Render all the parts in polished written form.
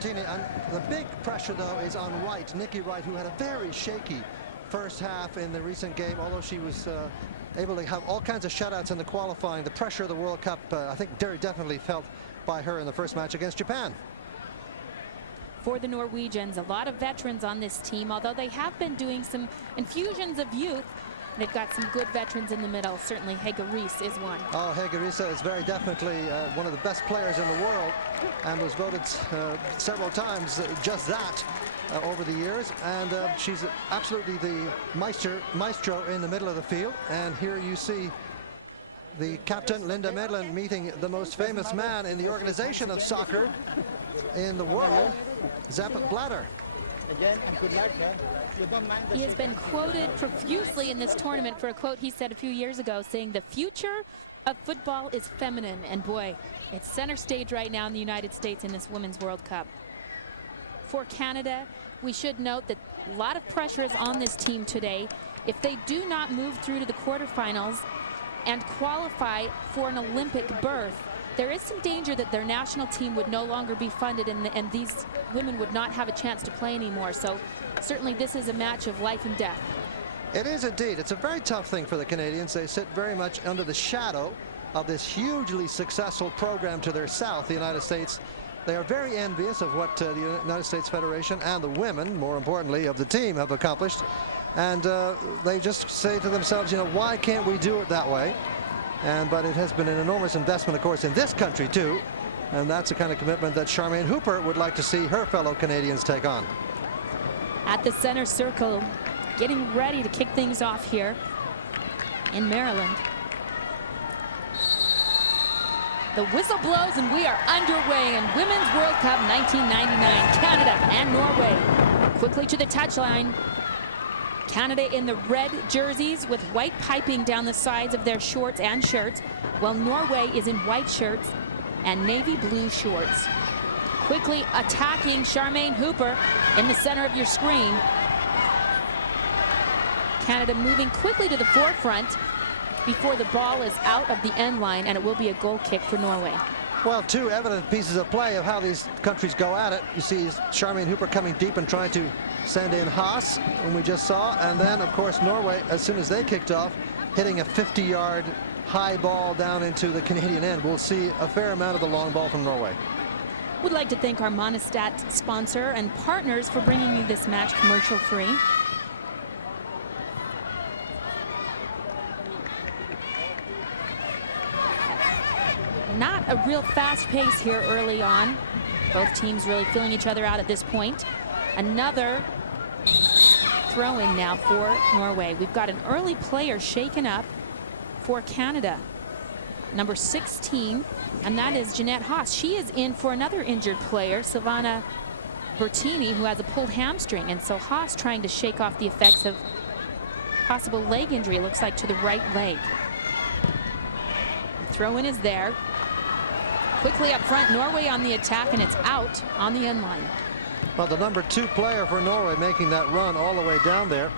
Bertini, and the big pressure, though, is on Wright, Nikki Wright, who had a very shaky first half in the recent game, although she was able to have all kinds of shutouts in the qualifying. The pressure of the World Cup, I think, very definitely felt by her in the first match against Japan. For the Norwegians, a lot of veterans on this team, although they have been doing some infusions of youth. They've got some good veterans in the middle. Certainly Hege Riis is one. Oh, Hege Riis is very definitely one of the best players in the world, and was voted several times just that over the years. And she's absolutely the maestro in the middle of the field. And here you see the captain, Linda Medlin, meeting the most famous man in the organization of soccer in the world, Sepp Blatter. He has been quoted profusely in this tournament for a quote he said a few years ago, saying the future of football is feminine. And boy, it's center stage right now in the United States in this Women's World Cup. For Canada, we should note that a lot of pressure is on this team today. If they do not move through to the quarterfinals and qualify for an Olympic berth, there is some danger that their national team would no longer be funded, and these women would not have a chance to play anymore. So certainly this is a match of life and death. It is indeed. It's a very tough thing for the Canadians. They sit very much under the shadow of this hugely successful program to their south, the United States. They are very envious of what the United States Federation and the women, more importantly, of the team have accomplished. And they just say to themselves, you know, why can't we do it that way? But it has been an enormous investment, of course, in this country, too. And that's the kind of commitment that Charmaine Hooper would like to see her fellow Canadians take on. At the center circle, getting ready to kick things off here in Maryland. The whistle blows and we are underway in Women's World Cup 1999. Canada and Norway quickly to the touchline. Canada in the red jerseys with white piping down the sides of their shorts and shirts, while Norway is in white shirts and navy blue shorts. Quickly attacking Charmaine Hooper in the center of your screen. Canada moving quickly to the forefront before the ball is out of the end line, and it will be a goal kick for Norway. Well, two evident pieces of play of how these countries go at it. You see Charmaine Hooper coming deep and trying to send in Haas, whom we just saw, and then of course Norway, as soon as they kicked off, hitting a 50-yard high ball down into the Canadian end. We'll see a fair amount of the long ball from Norway. Would like to thank our Monistat sponsor and partners for bringing you this match commercial free. Not a real fast pace here early on. Both teams really feeling each other out at this point. Another throw-in now for Norway. We've got an early player shaken up for Canada. Number 16, and that is Jeanette Haas. She is in for another injured player, Silvana Bertini, who has a pulled hamstring. And so Haas trying to shake off the effects of possible leg injury, it looks like, to the right leg. Throw-in is there. Quickly up front, Norway on the attack, and it's out on the end line. Well, the number 2 player for Norway making that run all the way down there,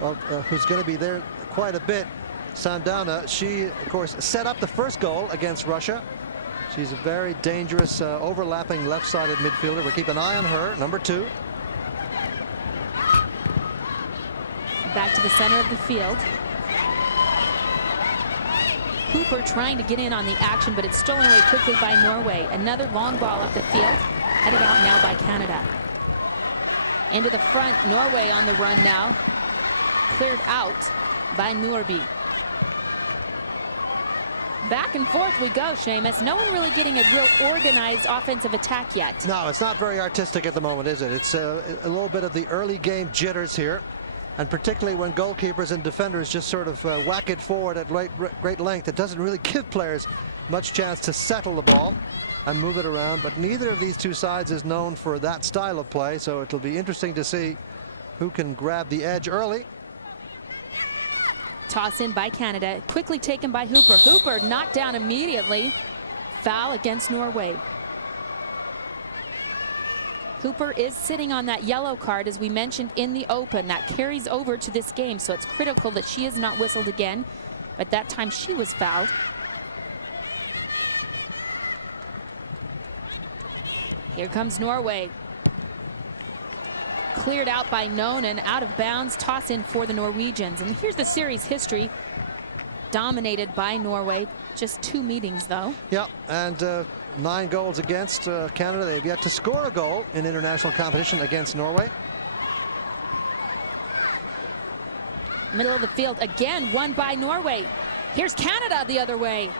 well, who's going to be there quite a bit, Sandana. She, of course, set up the first goal against Russia. She's a very dangerous overlapping left-sided midfielder. We'll keep an eye on her, number 2. Back to the center of the field. Hooper trying to get in on the action, but it's stolen away quickly by Norway. Another long ball up the field, headed out now by Canada. Into the front, Norway on the run now. Cleared out by Nordby. Back and forth we go, Seamus. No one really getting a real organized offensive attack yet. No, it's not very artistic at the moment, is it? It's a little bit of the early game jitters here. And particularly when goalkeepers and defenders just sort of whack it forward at great length, it doesn't really give players much chance to settle the ball and move it around. But neither of these two sides is known for that style of play, so it'll be interesting to see who can grab the edge early. Toss in by Canada, quickly taken by Hooper. Hooper knocked down immediately. Foul against Norway. Hooper is sitting on that yellow card, as we mentioned in the open. That carries over to this game, so it's critical that she is not whistled again. But that time she was fouled. Here comes Norway. Cleared out by Nonen, out of bounds, toss in for the Norwegians. And here's the series history. Dominated by Norway. Just 2 meetings, though. Yeah, and 9 goals against Canada. They've yet to score a goal in international competition against Norway. Middle of the field again, won by Norway. Here's Canada the other way.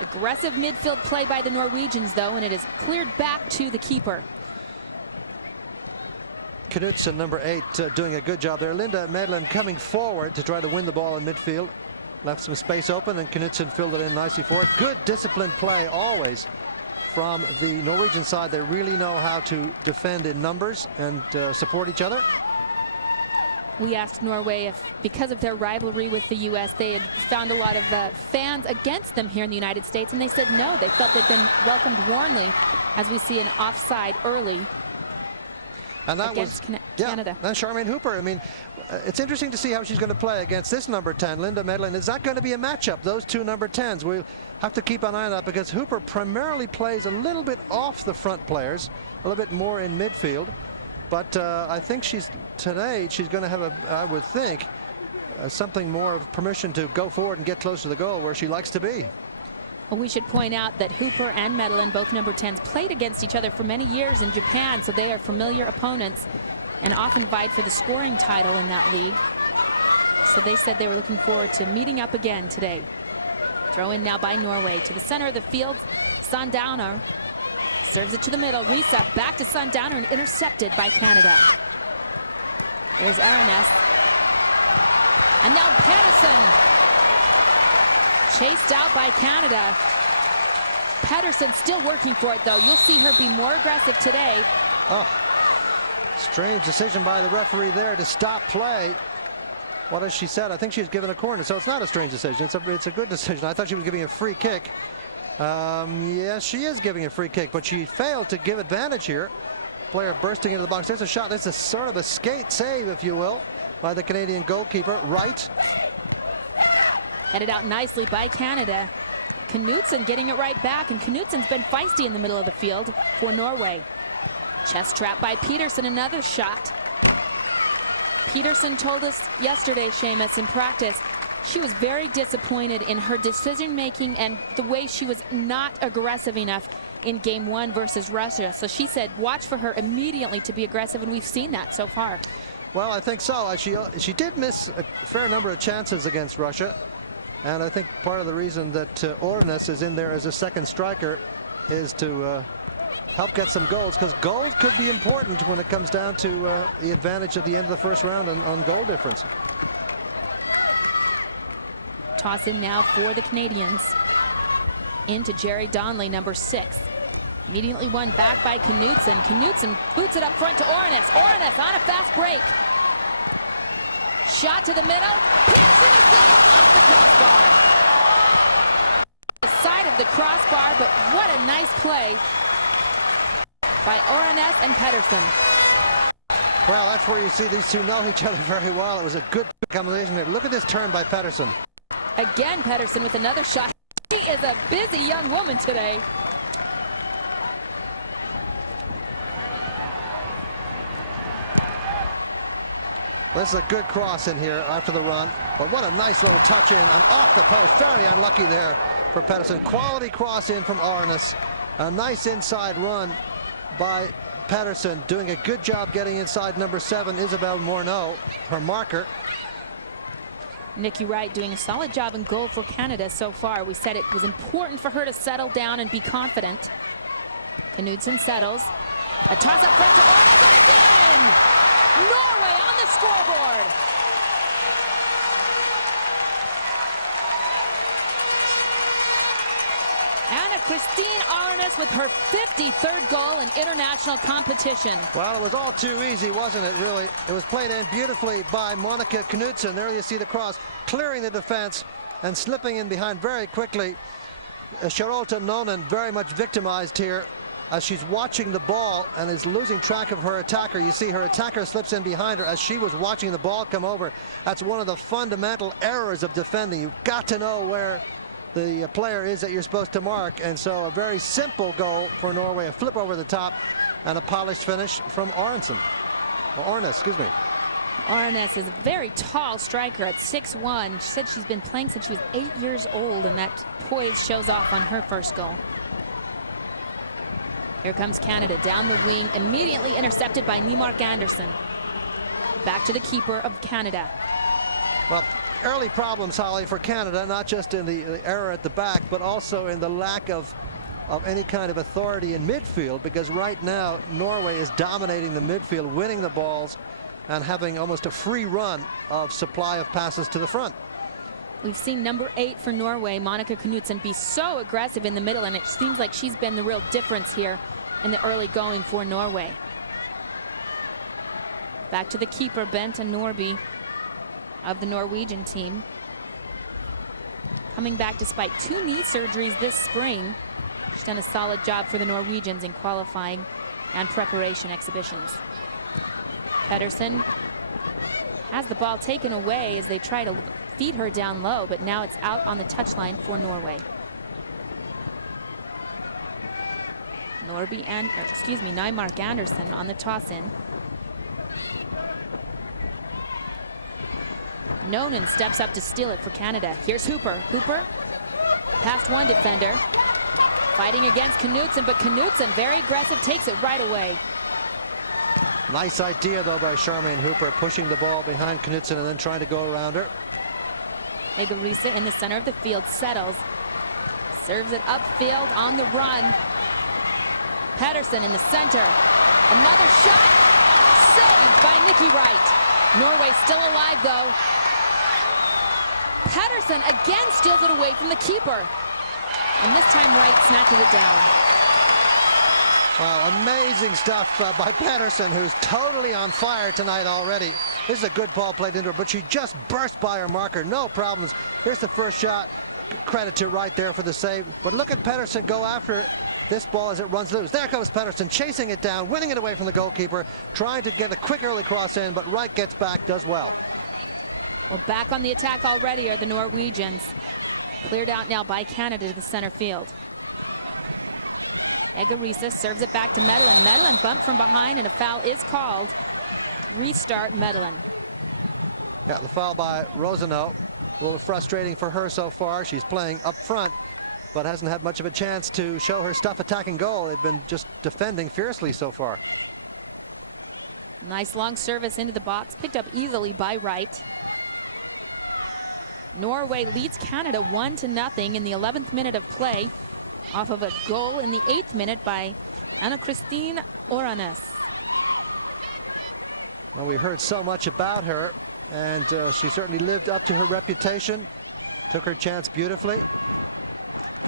Aggressive midfield play by the Norwegians, though, and it is cleared back to the keeper. Knutsen, number 8, doing a good job there. Linda Medlin coming forward to try to win the ball in midfield. Left some space open, and Knutsen filled it in nicely for it. Good disciplined play always from the Norwegian side. They really know how to defend in numbers and support each other. We asked Norway if, because of their rivalry with the U.S., they had found a lot of fans against them here in the United States, and they said no. They felt they'd been welcomed warmly, as we see an offside early. And that against was Canada. And Charmaine Hooper. I mean, it's interesting to see how she's going to play against this number 10, Linda Medlin. Is that going to be a matchup, those 2 number 10s? We'll have to keep an eye on that, because Hooper primarily plays a little bit off the front players, a little bit more in midfield. But I think today she's going to have I would think, something more of permission to go forward and get close to the goal where she likes to be. Well, we should point out that Hooper and Medlin, both number 10s, played against each other for many years in Japan, so they are familiar opponents and often vied for the scoring title in that league. So they said they were looking forward to meeting up again today. Throw in now by Norway to the center of the field. Sundowner serves it to the middle. Risa back to Sundowner and intercepted by Canada. Here's Arenes. And now Pedersen. Chased out by Canada. Pedersen still working for it, though. You'll see her be more aggressive today. Oh, strange decision by the referee there to stop play. What has she said? I think she's given a corner, so it's not a strange decision. It's a good decision. I thought she was giving a free kick. Yes, she is giving a free kick, but she failed to give advantage here. Player bursting into the box. There's a shot. There's a sort of a skate save, if you will, by the Canadian goalkeeper. Right. Headed out nicely by Canada. Knutsen getting it right back, and Knutsen's been feisty in the middle of the field for Norway. Chest trap by Peterson, another shot. Peterson told us yesterday, Seamus, in practice, she was very disappointed in her decision-making and the way she was not aggressive enough in Game 1 versus Russia. So she said watch for her immediately to be aggressive, and we've seen that so far. Well, I think so. She did miss a fair number of chances against Russia. And I think part of the reason that Ornes is in there as a second striker is to help get some goals, because goals could be important when it comes down to the advantage at the end of the first round on goal difference. Toss in now for the Canadians. Into Jerry Donnelly, number 6. Immediately won back by Knutsen. Knutsen boots it up front to Ornes. Ornes on a fast break. Shot to the middle. Peterson is there off the crossbar. The side of the crossbar, but what a nice play by Ornes and Pedersen. Well, that's where you see these two know each other very well. It was a good combination there. Look at this turn by Pedersen. Again, Pedersen with another shot. She is a busy young woman today. This is a good cross in here after the run, but what a nice little touch in and off the post. Very unlucky there for Pedersen. Quality cross in from Ornes. A nice inside run by Pedersen, doing a good job getting inside number 7, Isabelle Morneau, her marker. Nikki Wright doing a solid job in goal for Canada so far. We said it was important for her to settle down and be confident. Knutsen settles. A toss up front to Ornes, and it's in! Norway on the scoreboard. Anna Christine Ornes with her 53rd goal in international competition. Well, it was all too easy, wasn't it, really? It was played in beautifully by Monica Knutsen. There you see the cross, clearing the defense and slipping in behind very quickly. Charlotte Nonen very much victimized here as she's watching the ball and is losing track of her attacker. You see her attacker slips in behind her as she was watching the ball come over. That's one of the fundamental errors of defending. You've got to know where the player is that you're supposed to mark. And so a very simple goal for Norway, a flip over the top and a polished finish from Aronson. Ornes, excuse me. Ornes is a very tall striker at 6'1". She said she's been playing since she was 8 years old, and that poise shows off on her first goal. Here comes Canada down the wing, immediately intercepted by Nymark Andersen. Back to the keeper of Canada. Well, early problems, Holly, for Canada, not just in the error at the back, but also in the lack of any kind of authority in midfield, because right now Norway is dominating the midfield, winning the balls, and having almost a free run of supply of passes to the front. We've seen number 8 for Norway, Monica Knutsen, be so aggressive in the middle, and it seems like she's been the real difference here in the early going for Norway. Back to the keeper, Bente Nordby of the Norwegian team. Coming back despite 2 knee surgeries this spring. She's done a solid job for the Norwegians in qualifying and preparation exhibitions. Pedersen has the ball taken away as they try to feed her down low, but now it's out on the touchline for Norway. Nymark Andersen on the toss-in. Nonen steps up to steal it for Canada. Here's Hooper. Hooper past one defender. Fighting against Knutsen, but Knutsen, very aggressive, takes it right away. Nice idea, though, by Charmaine Hooper, pushing the ball behind Knutsen and then trying to go around her. Egerisa in the center of the field settles. Serves it upfield on the run. Pedersen in the center. Another shot. Saved by Nikki Wright. Norway still alive, though. Pedersen again steals it away from the keeper. And this time Wright snatches it down. Well, amazing stuff by Pedersen, who's totally on fire tonight already. This is a good ball played into her, but she just burst by her marker. No problems. Here's the first shot. Credit to Wright there for the save. But look at Pedersen go after this ball as it runs loose. There goes Pedersen, chasing it down, winning it away from the goalkeeper, trying to get a quick early cross in, but Wright gets back, does well. Well, back on the attack already are the Norwegians. Cleared out now by Canada to the center field. Egerisa serves it back to Medellin. Medellin bumped from behind, and a foul is called. Restart Medellin. Yeah, the foul by Rosano. A little frustrating for her so far. She's playing up front, but hasn't had much of a chance to show her stuff attacking goal. They've been just defending fiercely so far. Nice long service into the box, picked up easily by Wright. Norway leads Canada 1-0 in the 11th minute of play, off of a goal in the 8th minute by Anna-Christine Oranes. Well, we heard so much about her, and she certainly lived up to her reputation. Took her chance beautifully.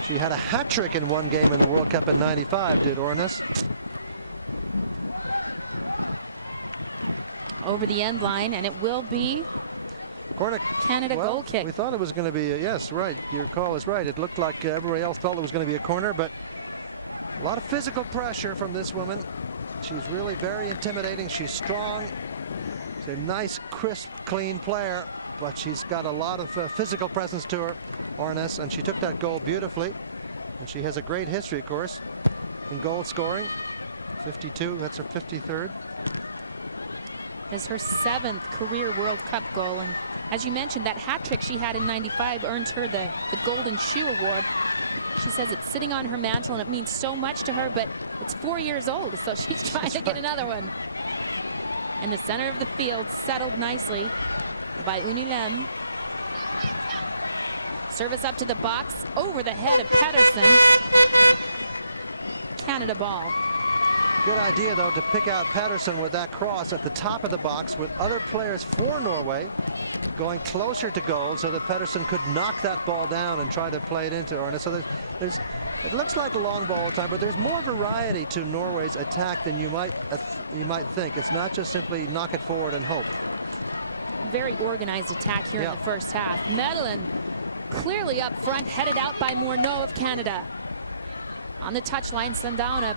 She had a hat trick in one game in the World Cup in '95, did Oranes. Over the end line, and it will be corner. Canada goal kick. We thought it was going to be yes, right. Your call is right. It looked like everybody else felt it was going to be a corner, but a lot of physical pressure from this woman. She's really very intimidating. She's strong. She's a nice, crisp, clean player, but she's got a lot of physical presence to her, Oranes, and she took that goal beautifully. And she has a great history, of course, in goal scoring. 52. That's her 53rd. It's her 7th career World Cup goal, and as you mentioned, that hat trick she had in '95 earned her the Golden Shoe Award. She says it's sitting on her mantle and it means so much to her, but it's 4 years old, so she's trying to get another one. And the center of the field settled nicely by Unilem. Service up to the box, over the head of Pedersen. Canada ball. Good idea, though, to pick out Pedersen with that cross at the top of the box with other players for Norway going closer to goal so that Pedersen could knock that ball down and try to play it into Ornes. So there's it looks like a long ball all the time, but there's more variety to Norway's attack than you might think. It's not just simply knock it forward and hope. Very organized attack here in the first half. Medellin clearly up front, headed out by Morneau of Canada. On the touchline, Sandauna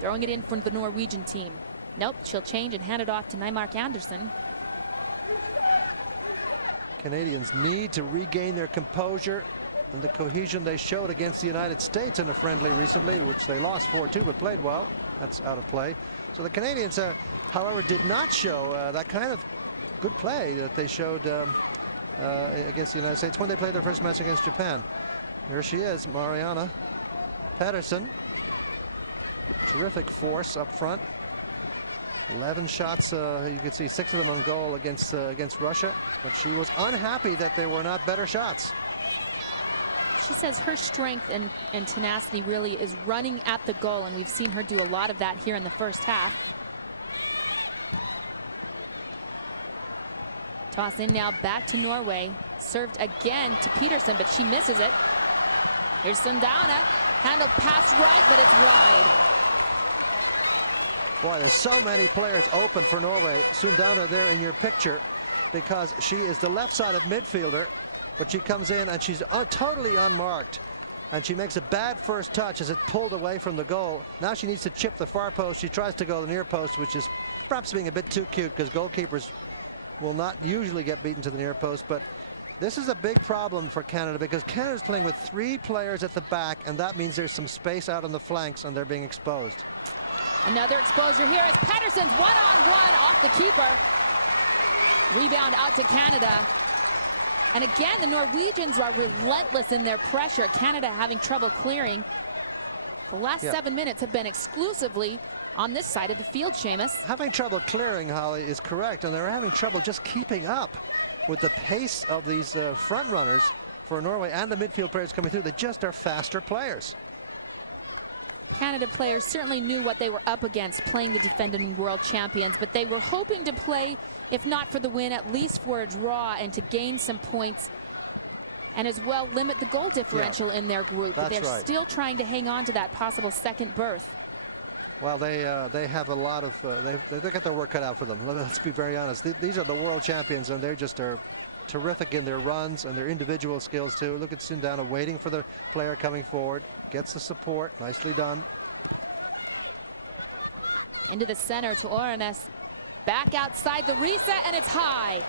throwing it in for the Norwegian team. Nope, she'll change and hand it off to Nymark Andersen. Canadians need to regain their composure. and the cohesion they showed against the United States in a friendly recently, which they lost 4-2 but played well. That's out of play. So the Canadians, however, did not show that kind of good play that they showed against the United States when they played their first match against Japan. Here she is, Mariana Pedersen. Terrific force up front. 11 shots, you can see 6 of them on goal against Russia, but she was unhappy that there were not better shots. She says her strength and tenacity really is running at the goal, and we've seen her do a lot of that here in the first half. Toss in now back to Norway. Served again to Pedersen, but she misses it. Here's Sundana. Handled pass right, but it's wide. Boy, there's so many players open for Norway. Sundana there in your picture, because she is the left-sided midfielder, but she comes in and she's totally unmarked. And she makes a bad first touch as it pulled away from the goal. Now she needs to chip the far post. She tries to go the near post, which is perhaps being a bit too cute, because goalkeepers will not usually get beaten to the near post. But this is a big problem for Canada, because Canada's playing with 3 players at the back, and that means there's some space out on the flanks and they're being exposed. Another exposure here is Pedersen's one-on-one off the keeper. Rebound out to Canada. And again, the Norwegians are relentless in their pressure. Canada having trouble clearing. The last 7 minutes have been exclusively on this side of the field, Seamus. Having trouble clearing, Holly, is correct, and they're having trouble just keeping up with the pace of these front runners for Norway and the midfield players coming through. They just are faster players. Canada players certainly knew what they were up against playing the defending world champions, but they were hoping to play, if not for the win, at least for a draw and to gain some points and as well limit the goal differential in their group. But they're still trying to hang on to that possible second berth. Well, they have a lot of, they've got their work cut out for them. Let's be very honest. These are the world champions, and they just are terrific in their runs and their individual skills too. Look at Sundana waiting for the player coming forward. Gets the support. Nicely done. Into the center to Ornes. Back outside the reset, and it's high.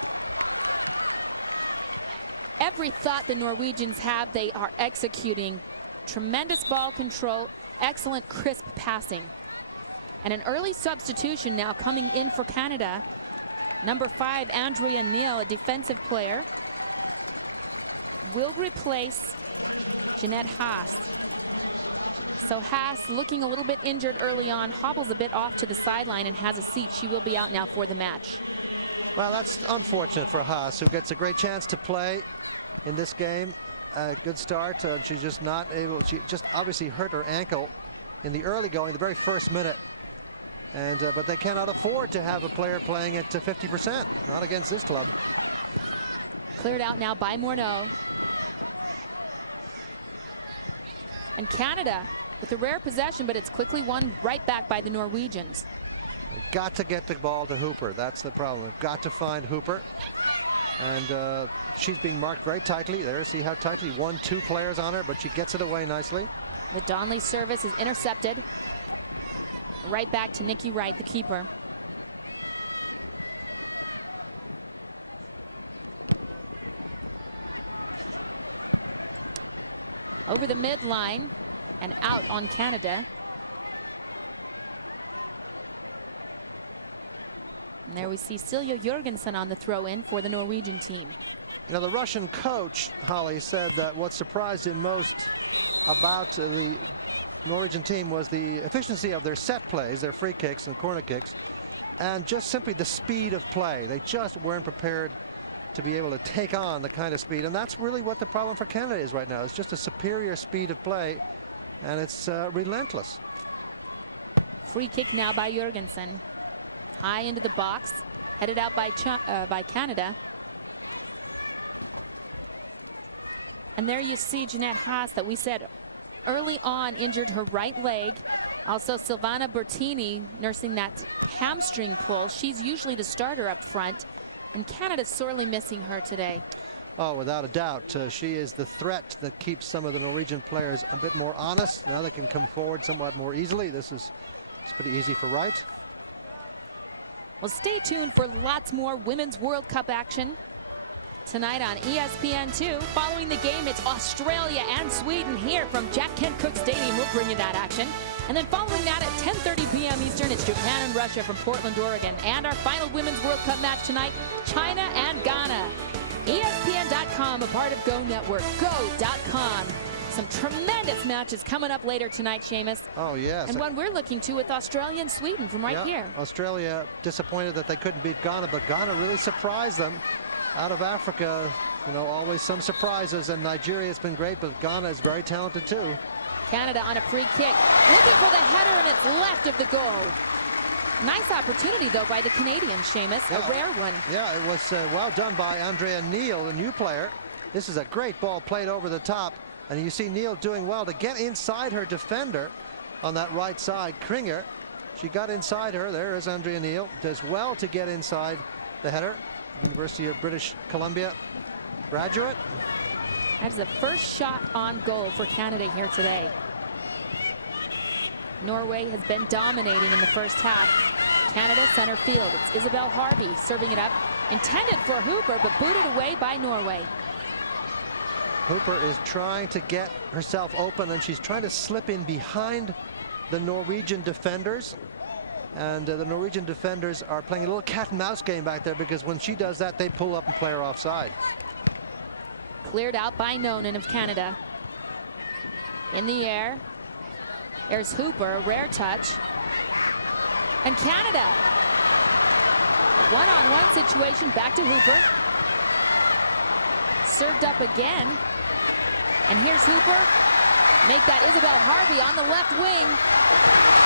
Every thought the Norwegians have, they are executing. Tremendous ball control, excellent crisp passing. And an early substitution now coming in for Canada. Number 5, Andrea Neal, a defensive player, will replace Jeanette Haas. So Haas, looking a little bit injured early on, hobbles a bit off to the sideline and has a seat. She will be out now for the match. Well, that's unfortunate for Haas, who gets a great chance to play in this game. Good start. She's just not able. She just obviously hurt her ankle in the early going, the very first minute. And but they cannot afford to have a player playing at 50%. Not against this club. Cleared out now by Morneau. And Canada with a rare possession, but it's quickly won right back by the Norwegians. They've got to get the ball to Hooper. That's the problem. They've got to find Hooper. And she's being marked very tightly. There, see how tightly 1-2 players on her, but she gets it away nicely. The Donnelly service is intercepted. Right back to Nikki Wright, the keeper. Over the midline and out on Canada. And there we see Silja Jurgensen on the throw-in for the Norwegian team. You know, the Russian coach, Holly, said that what surprised him most about the Norwegian team was the efficiency of their set plays, their free kicks and corner kicks, and just simply the speed of play. They just weren't prepared to be able to take on the kind of speed, and that's really what the problem for Canada is right now. It's just a superior speed of play, and it's relentless. Free kick now by Jurgensen. High into the box, headed out by Canada. And there you see Jeanette Haas that we said early on injured her right leg. Also Silvana Bertini nursing that hamstring pull. She's usually the starter up front, and Canada's sorely missing her today. Oh, without a doubt. She is the threat that keeps some of the Norwegian players a bit more honest. Now they can come forward somewhat more easily. It's pretty easy for Wright. Well, stay tuned for lots more Women's World Cup action. tonight on ESPN2. Following the game, it's Australia and Sweden here from Jack Kent Cooke Stadium. We'll bring you that action. And then following that at 10:30 p.m. Eastern, it's Japan and Russia from Portland, Oregon. And our final Women's World Cup match tonight, China and Ghana. ESPN.com, a part of Go Network. Go.com. Some tremendous matches coming up later tonight, Seamus. Oh, yes. And one we're looking to with Australia and Sweden from right here. Australia disappointed that they couldn't beat Ghana, but Ghana really surprised them. Out of Africa, you know, always some surprises, and Nigeria has been great, but Ghana is very talented too. Canada on a free kick, looking for the header, and it's left of the goal. Nice opportunity, though, by the Canadians, Seamus. A rare one. Yeah, it was well done by Andrea Neal, the new player. This is a great ball played over the top, and you see Neal doing well to get inside her defender on that right side, Kringer. She got inside her. There is Andrea Neal. Does well to get inside the header. University of British Columbia graduate. That's the first shot on goal for Canada here today. Norway has been dominating in the first half. Canada center field. It's Isabel Harvey serving it up. Intended for Hooper, but booted away by Norway. Hooper is trying to get herself open, and she's trying to slip in behind the Norwegian defenders. And the Norwegian defenders are playing a little cat and mouse game back there, because when she does that, they pull up and play her offside. Cleared out by Nonen of Canada. In the air. There's Hooper, a rare touch. And Canada. One-on-one situation, back to Hooper. Served up again. And here's Hooper. Make that Isabel Harvey on the left wing.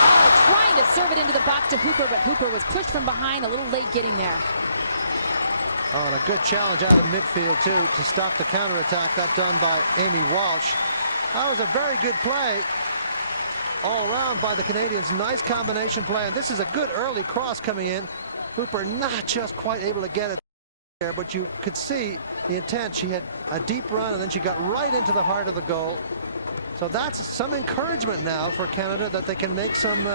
Oh, trying to serve it into the box to Hooper, but Hooper was pushed from behind, a little late getting there. Oh, and a good challenge out of midfield, too, to stop the counterattack. That done by Amy Walsh. That was a very good play all around by the Canadians. Nice combination play, and this is a good early cross coming in. Hooper not just quite able to get it there, but you could see the intent. She had a deep run, and then she got right into the heart of the goal. So that's some encouragement now for Canada, that they can make some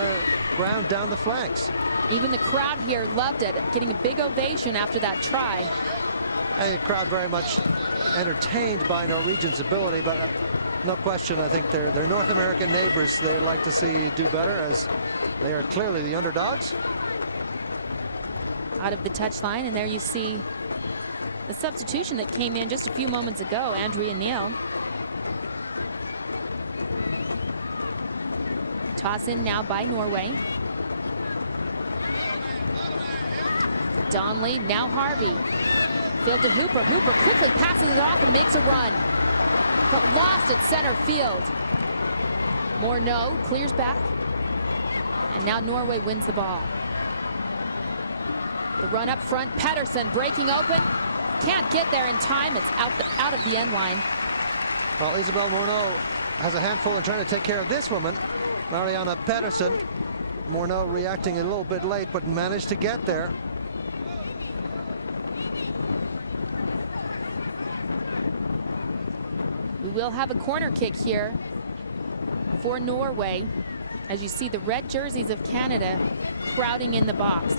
ground down the flanks. Even the crowd here loved it, getting a big ovation after that try. The crowd very much entertained by Norwegian's ability, but no question, I think their North American neighbors, they like to see do better, as they are clearly the underdogs. Out of the touchline, and there you see the substitution that came in just a few moments ago, Andrea Neal. Toss in now by Norway. Donnelly, now Harvey. Field to Hooper. Hooper quickly passes it off and makes a run. But lost at center field. Morneau clears back. And now Norway wins the ball. The run up front, Pedersen breaking open. Can't get there in time. It's out of the end line. Well, Isabel Morneau has a handful in trying to take care of this woman, Mariana Pedersen. Morneau reacting a little bit late, but managed to get there. We will have a corner kick here for Norway, as you see the red jerseys of Canada crowding in the box.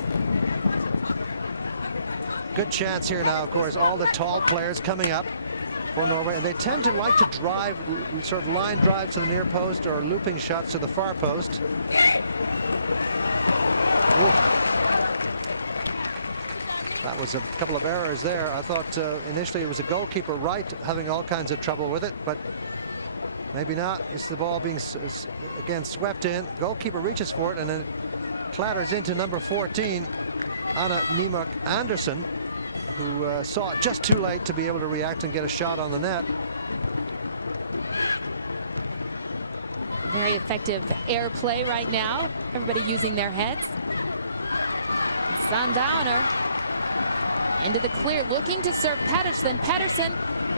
Good chance here now, of course, all the tall players coming up for Norway, and they tend to like to drive, sort of line drives to the near post or looping shots to the far post. Ooh. That was a couple of errors there. I thought initially it was a goalkeeper right having all kinds of trouble with it, but maybe not. It's the ball being again swept in. Goalkeeper reaches for it, and then it clatters into number 14, Anna Niemark Andersen, who saw it just too late to be able to react and get a shot on the net. Very effective air play right now. Everybody using their heads. Sundowner into the clear, looking to serve Pedersen. Pedersen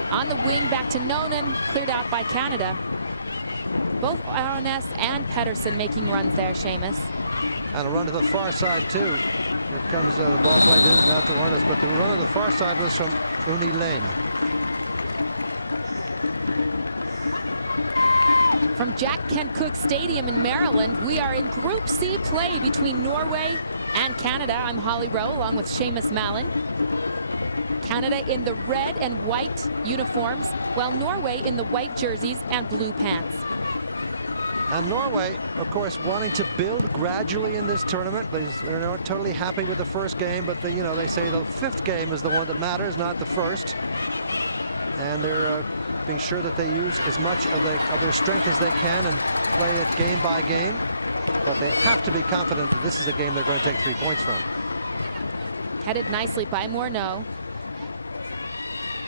on the wing, back to Nonen, cleared out by Canada. Both Aroness and Pedersen making runs there, Seamus. And a run to the far side, too. Here comes the ball played in now to Aroness, but the run on the far side was from Uni Lane. From Jack Kent Cooke Stadium in Maryland, we are in Group C play between Norway and Canada. I'm Holly Rowe along with Seamus Mallon. Canada in the red and white uniforms, while Norway in the white jerseys and blue pants. And Norway, of course, wanting to build gradually in this tournament. They're not totally happy with the first game, but they say the fifth game is the one that matters, not the first. And they're being sure that they use as much of their strength as they can and play it game by game. But they have to be confident that this is a game they're going to take 3 points from. Headed nicely by Morneau.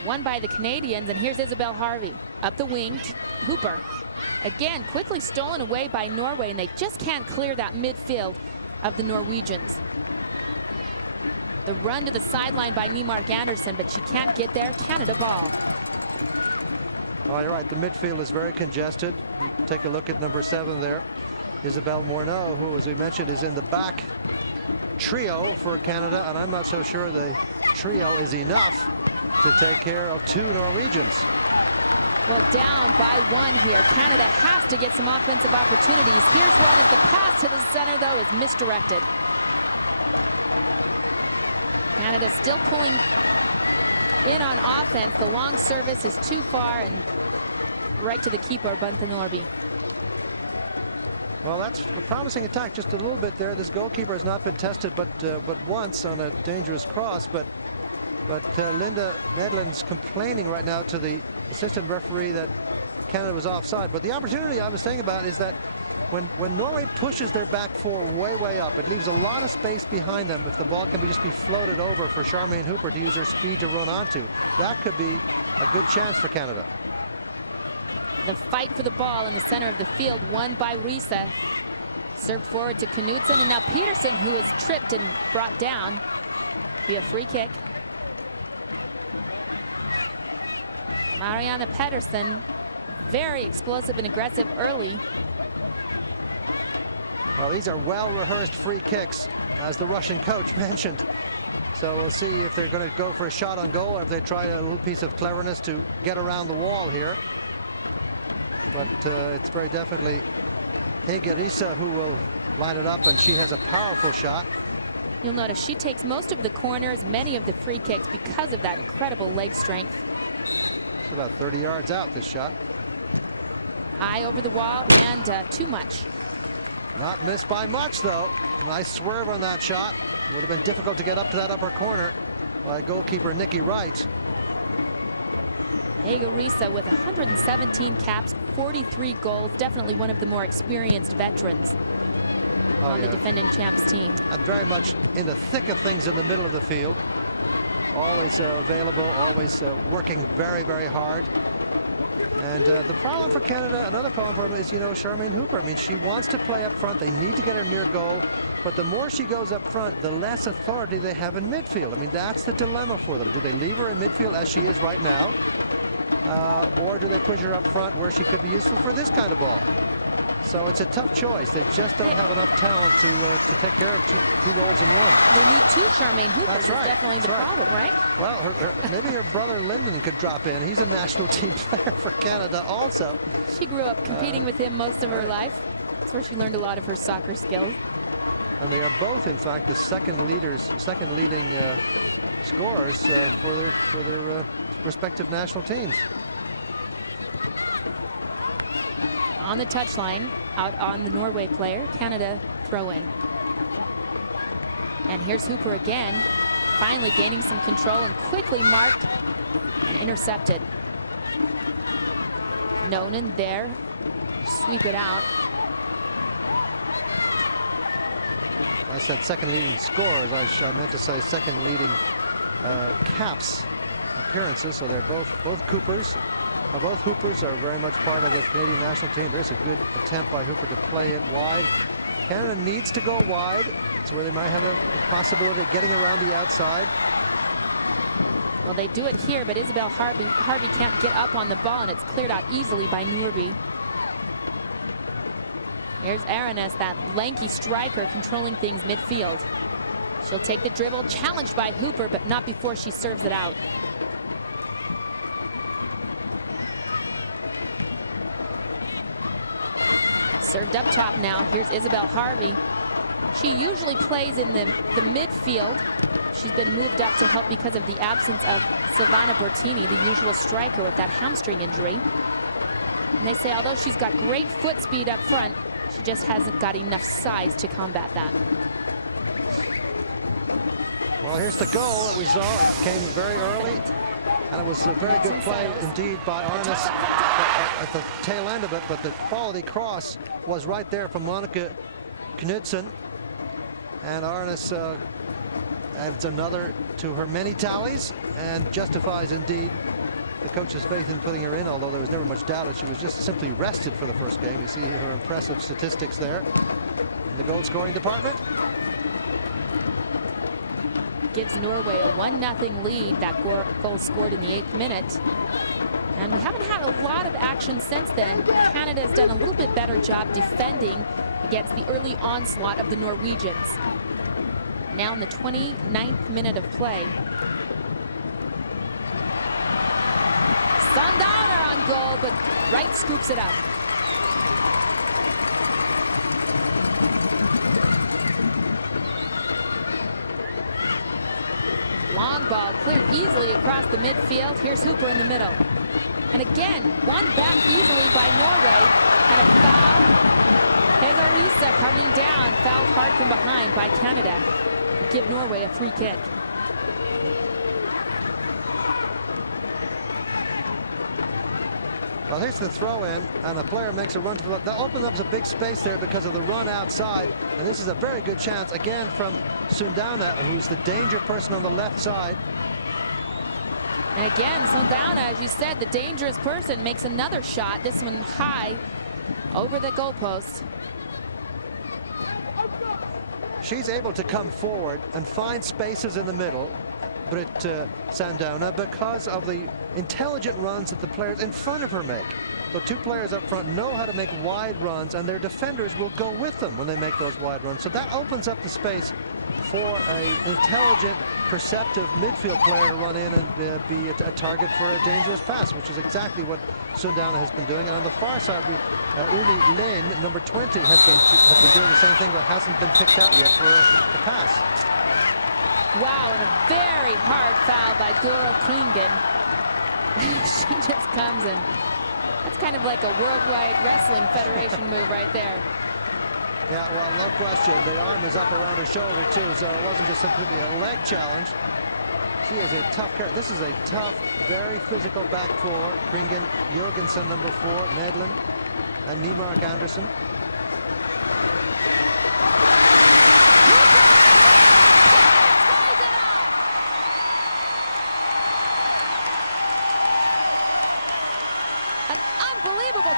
Won by the Canadians, and here's Isabelle Harvey. Up the wing, Hooper. Again, quickly stolen away by Norway, and they just can't clear that midfield of the Norwegians. The run to the sideline by Nymark Andersen, but she can't get there. Canada ball. Oh, you're right. The midfield is very congested. You take a look at number 7 there. Isabelle Morneau, who, as we mentioned, is in the back trio for Canada, and I'm not so sure the trio is enough to take care of 2 Norwegians. Well, down by 1 here. Canada has to get some offensive opportunities. Here's one as the pass to the center, though, is misdirected. Canada still pulling in on offense. The long service is too far and right to the keeper, Banthe Nordby. Well, that's a promising attack just a little bit there. This goalkeeper has not been tested but once on a dangerous cross, but Linda Nedland's complaining right now to the assistant referee that Canada was offside. But the opportunity I was saying about is that when Norway pushes their back four way up, it leaves a lot of space behind them if the ball can just be floated over for Charmaine Hooper to use her speed to run onto. That could be a good chance for Canada. The fight for the ball in the center of the field, won by Risa. Served forward to Knudsen, and now Peterson, who is tripped and brought down. Be a free kick. Marianne Pedersen, very explosive and aggressive early. Well, these are well-rehearsed free kicks, as the Russian coach mentioned. So we'll see if they're going to go for a shot on goal or if they try a little piece of cleverness to get around the wall here. But it's very definitely Hege Riise who will line it up, and she has a powerful shot. You'll notice she takes most of the corners, many of the free kicks, because of that incredible leg strength. It's about 30 yards out, this shot. High over the wall and too much. Not missed by much, though. Nice swerve on that shot. Would have been difficult to get up to that upper corner by goalkeeper Nikki Wright. Hege Riise with 117 caps, 43 goals. Definitely one of the more experienced veterans on the defending champs team. And very much in the thick of things in the middle of the field. Always available, always working very, very hard. And the problem for Canada, another problem for them is, Charmaine Hooper. I mean, she wants to play up front. They need to get her near goal. But the more she goes up front, the less authority they have in midfield. I mean, that's the dilemma for them. Do they leave her in midfield as she is right now? Or do they push her up front where she could be useful for this kind of ball? So it's a tough choice. They just don't have enough talent to take care of two roles in one. They need 2 Charmaine Hoopers. That's right. Is definitely the problem, right? Well, maybe her brother Lyndon could drop in. He's a national team player for Canada also. She grew up competing with him most of her life. That's where she learned a lot of her soccer skills. And they are both, in fact, the second leading scorers for their respective national teams. On the touchline, out on the Norway player, Canada throw in. And here's Hooper again, finally gaining some control and quickly marked and intercepted. Nonen there, sweep it out. I said second leading scorers. I meant to say second leading caps appearances. So they're both Coopers. Both Hoopers are very much part of the Canadian national team. There's a good attempt by Hooper to play it wide. Canada needs to go wide. It's where they might have a possibility of getting around the outside. Well, they do it here, but Isabelle Harvey can't get up on the ball, and it's cleared out easily by Nordby. Here's Aranez, that lanky striker controlling things midfield. She'll take the dribble, challenged by Hooper, but not before she serves it out. Served up top now. Here's Isabelle Harvey. She usually plays in the midfield. She's been moved up to help because of the absence of Silvana Bertini, the usual striker, with that hamstring injury. And they say although she's got great foot speed up front, she just hasn't got enough size to combat that. Well, here's the goal that we saw. It came very early, and it was a very good play indeed by Arnes at the tail end of it, but the quality cross was right there from Monica Knudsen, and Arnes adds another to her many tallies and justifies indeed the coach's faith in putting her in, although there was never much doubt that she was just simply rested for the first game. You see her impressive statistics there in the goal scoring department. Gives Norway a 1-0 lead. That goal scored in the 8th minute. And we haven't had a lot of action since then. Canada has done a little bit better job defending against the early onslaught of the Norwegians. Now in the 29th minute of play. Sundowner on goal, but Wright scoops it up. Long ball cleared easily across the midfield. Here's Hooper in the middle. And again, won back easily by Norway. And a foul. Hegarisa coming down, fouled hard from behind by Canada. Give Norway a free kick. Well, here's the throw in, and the player makes a run to the left. That opens up a big space there because of the run outside. And this is a very good chance again from Sundowner, who's the danger person on the left side. And again, Sundowner, as you said, the dangerous person, makes another shot. This one high over the goalpost. She's able to come forward and find spaces in the middle, Britt Sundowner, because of the intelligent runs that the players in front of her make. So two players up front know how to make wide runs, and their defenders will go with them when they make those wide runs. So that opens up the space for an intelligent, perceptive midfield player to run in and be a target for a dangerous pass, which is exactly what Sundowner has been doing. And on the far side, Uli Lin, number 20, has been doing the same thing, but hasn't been picked out yet for a pass. Wow, and a very hard foul by Dora Klingen. She just comes in. That's kind of like a Worldwide Wrestling Federation move right there. Yeah, well, no question. The arm is up around her shoulder, too, so it wasn't just simply a leg challenge. She is a tough character. This is a tough, very physical back four. Kringen, Jorgensen, number 4, Medlin, and Niemark Andersen.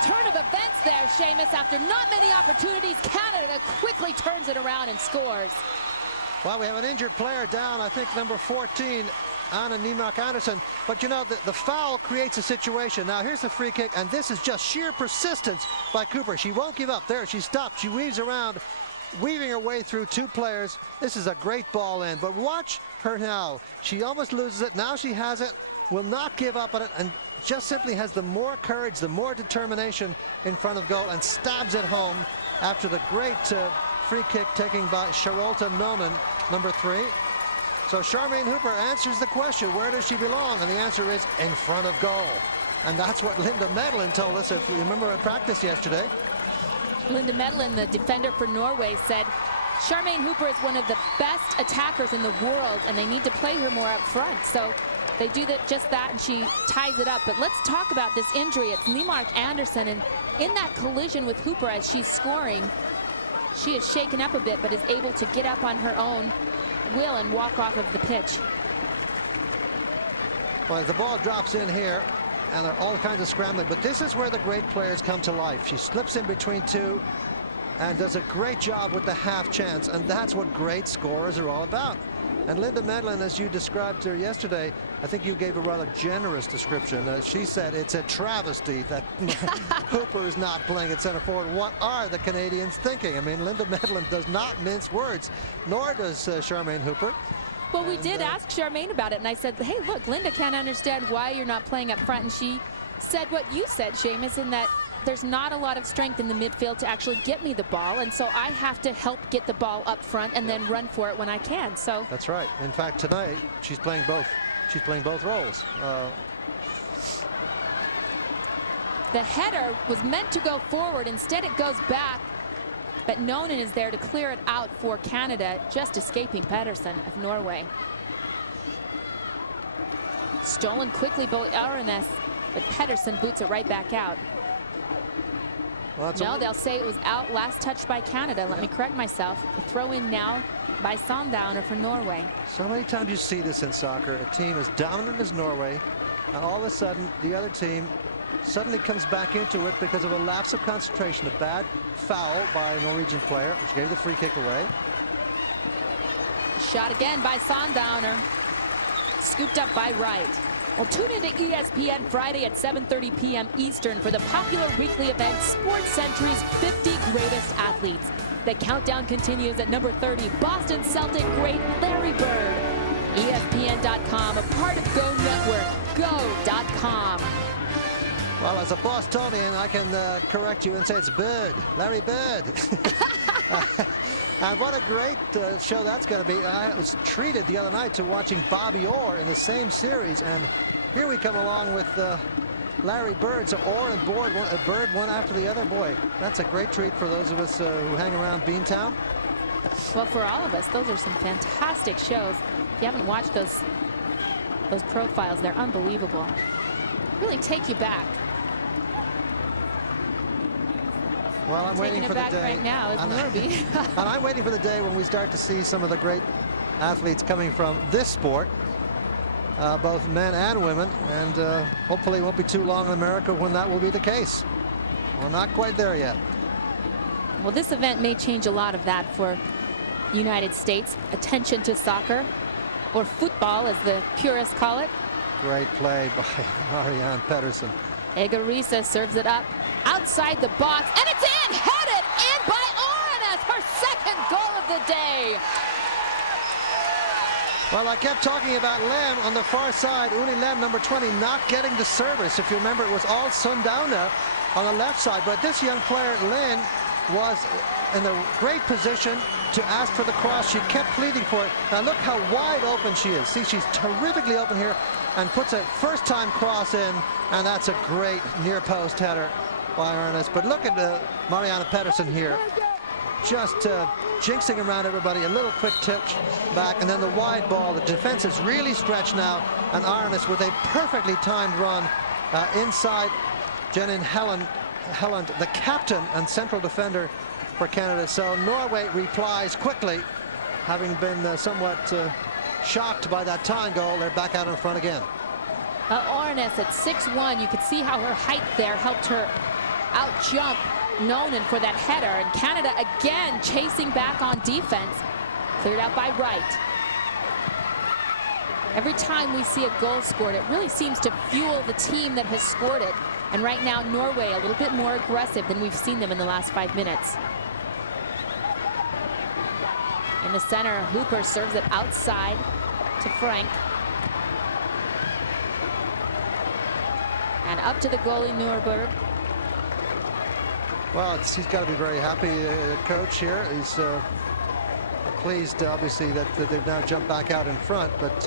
Turn of events there, Seamus. After not many opportunities, Canada quickly turns it around and scores. Well, we have an injured player down, I think number 14, Anna Niemark Andersen. But you know, the foul creates a situation. Now here's the free kick, and this is just sheer persistence by Cooper. She won't give up. There, she stopped. She weaves around, weaving her way through two players. This is a great ball in, but watch her now. She almost loses it. Now she has it, will not give up on it, and just simply has the more courage, the more determination in front of goal, and stabs it home after the great free kick taken by Charlotte Nonen, number 3. So Charmaine Hooper answers the question, where does she belong? And the answer is in front of goal. And that's what Linda Medlin told us, if you remember at practice yesterday. Linda Medlin, the defender for Norway, said Charmaine Hooper is one of the best attackers in the world, and they need to play her more up front. So they do just that, and she ties it up. But let's talk about this injury. It's Niemark Andersen, and in that collision with Hooper as she's scoring, she is shaken up a bit, but is able to get up on her own will and walk off of the pitch. Well, the ball drops in here, and there are all kinds of scrambling, but this is where the great players come to life. She slips in between two and does a great job with the half chance, and that's what great scorers are all about. And Linda Medlin, as you described her yesterday, I think you gave a rather generous description. She said it's a travesty that Hooper is not playing at center forward. What are the Canadians thinking? I mean, Linda Medlin does not mince words, nor does Charmaine Hooper. Well, we did ask Charmaine about it, and I said, hey, look, Linda can't understand why you're not playing up front. And she said what you said, Seamus, in that there's not a lot of strength in the midfield to actually get me the ball, and so I have to help get the ball up front and then run for it when I can. So that's right. In fact, tonight she's playing both. She's playing both roles. The header was meant to go forward. Instead, it goes back. But Nonen is there to clear it out for Canada, just escaping Pedersen of Norway. Stolen quickly by Arenes, but Pedersen boots it right back out. Well, no, they'll say it was out, last touched by Canada. Let me correct myself. The throw in now by Sundowner for Norway. So many times you see this in soccer. A team as dominant as Norway, and all of a sudden the other team suddenly comes back into it because of a lapse of concentration, a bad foul by a Norwegian player, which gave the free kick away. Shot again by Sundowner. Scooped up by Wright. Well, tune into ESPN Friday at 7:30 p.m. Eastern for the popular weekly event Sports Century's 50 Greatest Athletes. The countdown continues at number 30, Boston Celtic great Larry Bird. ESPN.com, a part of Go Network. Go.com. Well, as a Bostonian, I can correct you and say it's Bird, Larry Bird. And what a great show that's going to be. I was treated the other night to watching Bobby Orr in the same series, and here we come along with Larry Bird. So Orr and Bird one after the other. Boy, that's a great treat for those of us who hang around Beantown. Well, for all of us, those are some fantastic shows. If you haven't watched those profiles, they're unbelievable. Really take you back. Well, I'm waiting for the day right now is Norby. And I'm waiting for the day when we start to see some of the great athletes coming from this sport, both men and women, and hopefully it won't be too long in America when that will be the case. We're not quite there yet. Well, this event may change a lot of that for the United States. Attention to soccer, or football as the purists call it. Great play by Marianne Pedersen. Egerisa serves it up outside the box, and it's in! Headed in by Arenes, her second goal of the day. Well, I kept talking about Lem on the far side. Uni Lem, number 20, not getting the service. If you remember, it was all Sundowner on the left side. But this young player, Lynn, was in a great position to ask for the cross. She kept pleading for it. Now look how wide open she is. See, she's terrifically open here and puts a first-time cross in, and that's a great near-post header by Ernest. But look at Marianne Pedersen here, just jinxing around everybody. A little quick tip back, and then the wide ball. The defense is really stretched now, and Ernest with a perfectly timed run inside Jenin Helland, the captain and central defender for Canada. So Norway replies quickly, having been somewhat shocked by that tying goal. They're back out in front again. Arenes at 6'1", you could see how her height there helped her out-jump Nonen for that header, and Canada again chasing back on defense. Cleared out by Wright. Every time we see a goal scored, it really seems to fuel the team that has scored it. And right now, Norway a little bit more aggressive than we've seen them in the last 5 minutes. In the center, Hooper serves it outside to Frank. And up to the goalie, Nurberg. Well, he's got to be very happy, coach here. He's pleased, obviously, that they've now jumped back out in front. But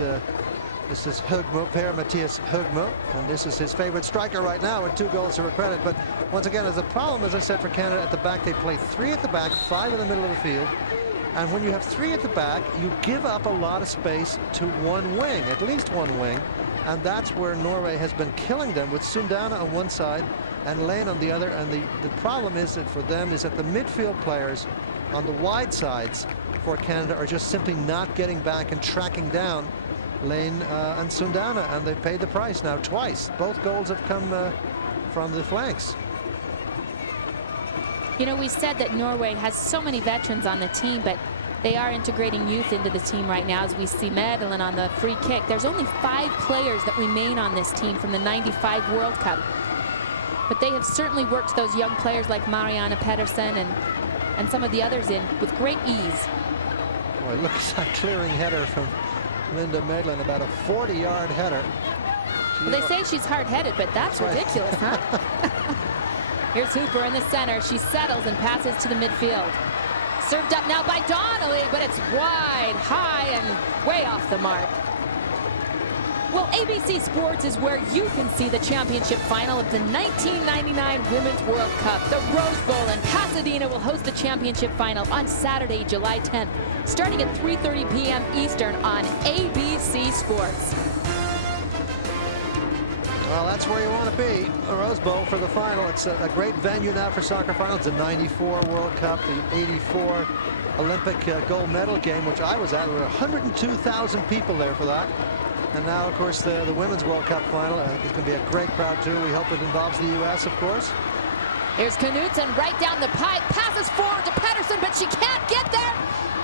this is Hugmo, Per-Mathias Hugmo, and this is his favorite striker right now with 2 goals to her credit. But once again, there's a problem, as I said, for Canada at the back. They play 3 at the back, 5 in the middle of the field. And when you have 3 at the back, you give up a lot of space to one wing, at least one wing. And that's where Norway has been killing them, with Sundowner on one side and Lane on the other. And the problem is that for them is that the midfield players on the wide sides for Canada are just simply not getting back and tracking down Lane and Sundowner, and they've paid the price now twice. Both goals have come from the flanks. You know, we said that Norway has so many veterans on the team, but they are integrating youth into the team right now, as we see Medellin on the free kick. There's only 5 players that remain on this team from the '95 World Cup. But they have certainly worked those young players like Marianne Pedersen and some of the others in with great ease. Boy, look at that clearing header from Linda Medellin, about a 40-yard header. Well, they say she's hard-headed, but that's ridiculous, huh? Here's Hooper in the center. She settles and passes to the midfield. Served up now by Donnelly, but it's wide, high, and way off the mark. Well, ABC Sports is where you can see the championship final of the 1999 Women's World Cup. The Rose Bowl in Pasadena will host the championship final on Saturday, July 10th, starting at 3:30 p.m. Eastern on ABC Sports. Well, that's where you want to be, the Rose Bowl for the final. It's a great venue now for soccer finals. The 94 World Cup, the 84 Olympic gold medal game, which I was at. There were 102,000 people there for that. And now, of course, the Women's World Cup final. I think it's going to be a great crowd, too. We hope it involves the U.S., of course. Here's Knutson right down the pipe. Passes forward to Pedersen, but she can't get there.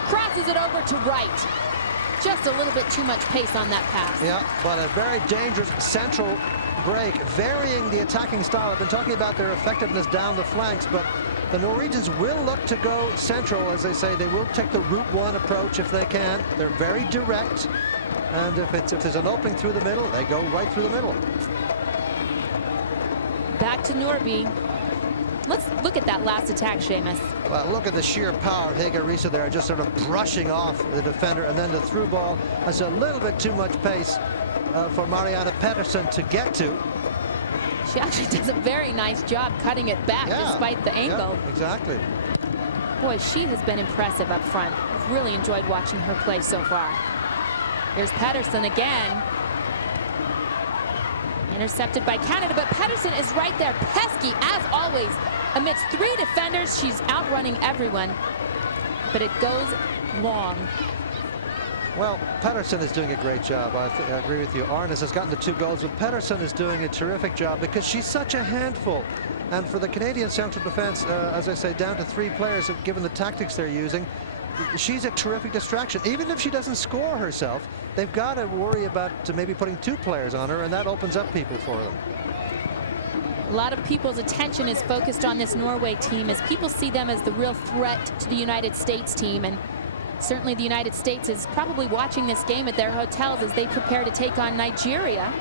Crosses it over to right. Just a little bit too much pace on that pass. Yeah, but a very dangerous central break, varying the attacking style. I've been talking about their effectiveness down the flanks, but the Norwegians will look to go central, as they say. They will take the Route 1 approach if they can. They're very direct. And if there's an opening through the middle, they go right through the middle. Back to Norby. Let's look at that last attack, Seamus. Well, look at the sheer power of Hege Riise there, just sort of brushing off the defender, and then the through ball has a little bit too much pace for Marianne Pedersen to get to. She actually does a very nice job cutting it back despite the angle. Yeah, exactly. Boy, she has been impressive up front. I've really enjoyed watching her play so far. Here's Pedersen again. Intercepted by Canada, but Pedersen is right there, pesky as always. Amidst three defenders, she's outrunning everyone, but it goes long. Well, Pedersen is doing a great job. I agree with you. Arnes has gotten the 2 goals, but Pedersen is doing a terrific job because she's such a handful. And for the Canadian central defense, as I say, down to 3 players, given the tactics they're using, she's a terrific distraction. Even if she doesn't score herself, they've got to worry about maybe putting 2 players on her, and that opens up people for them. A lot of people's attention is focused on this Norway team as people see them as the real threat to the United States team. And certainly the United States is probably watching this game at their hotels as they prepare to take on Nigeria.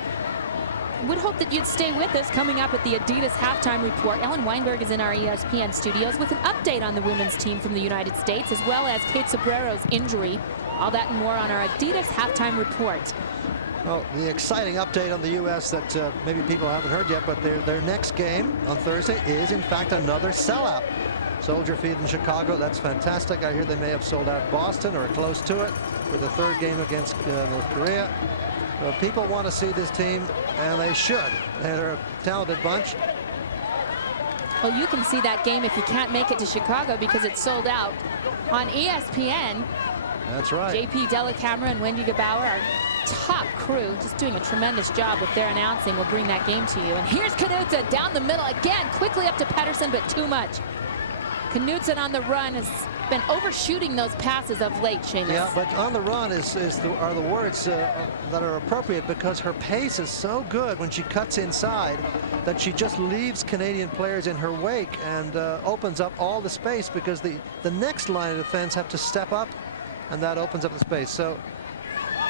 Would hope that you'd stay with us. Coming up at the Adidas halftime report, Ellen Weinberg is in our ESPN studios with an update on the women's team from the United States, as well as Kate Sobrero's injury. All that and more on our Adidas halftime report. Well, the exciting update on the U.S. that maybe people haven't heard yet, but their next game on Thursday is, in fact, another sellout. Soldier Field in Chicago. That's fantastic. I hear they may have sold out Boston or close to it for the 3rd game against North Korea. People want to see this team, and they should. They're a talented bunch. Well, you can see that game if you can't make it to Chicago because it's sold out on ESPN. That's right. JP Delacamera and Wendy Gebauer, our top crew, just doing a tremendous job with their announcing. We'll bring that game to you. And here's Knutson down the middle again, quickly up to Pedersen, but too much. Knutson on the run has been overshooting those passes of late, Seamus. Yeah, but on the run are the words that are appropriate, because her pace is so good when she cuts inside that she just leaves Canadian players in her wake and opens up all the space, because the next line of defense have to step up, and that opens up the space. So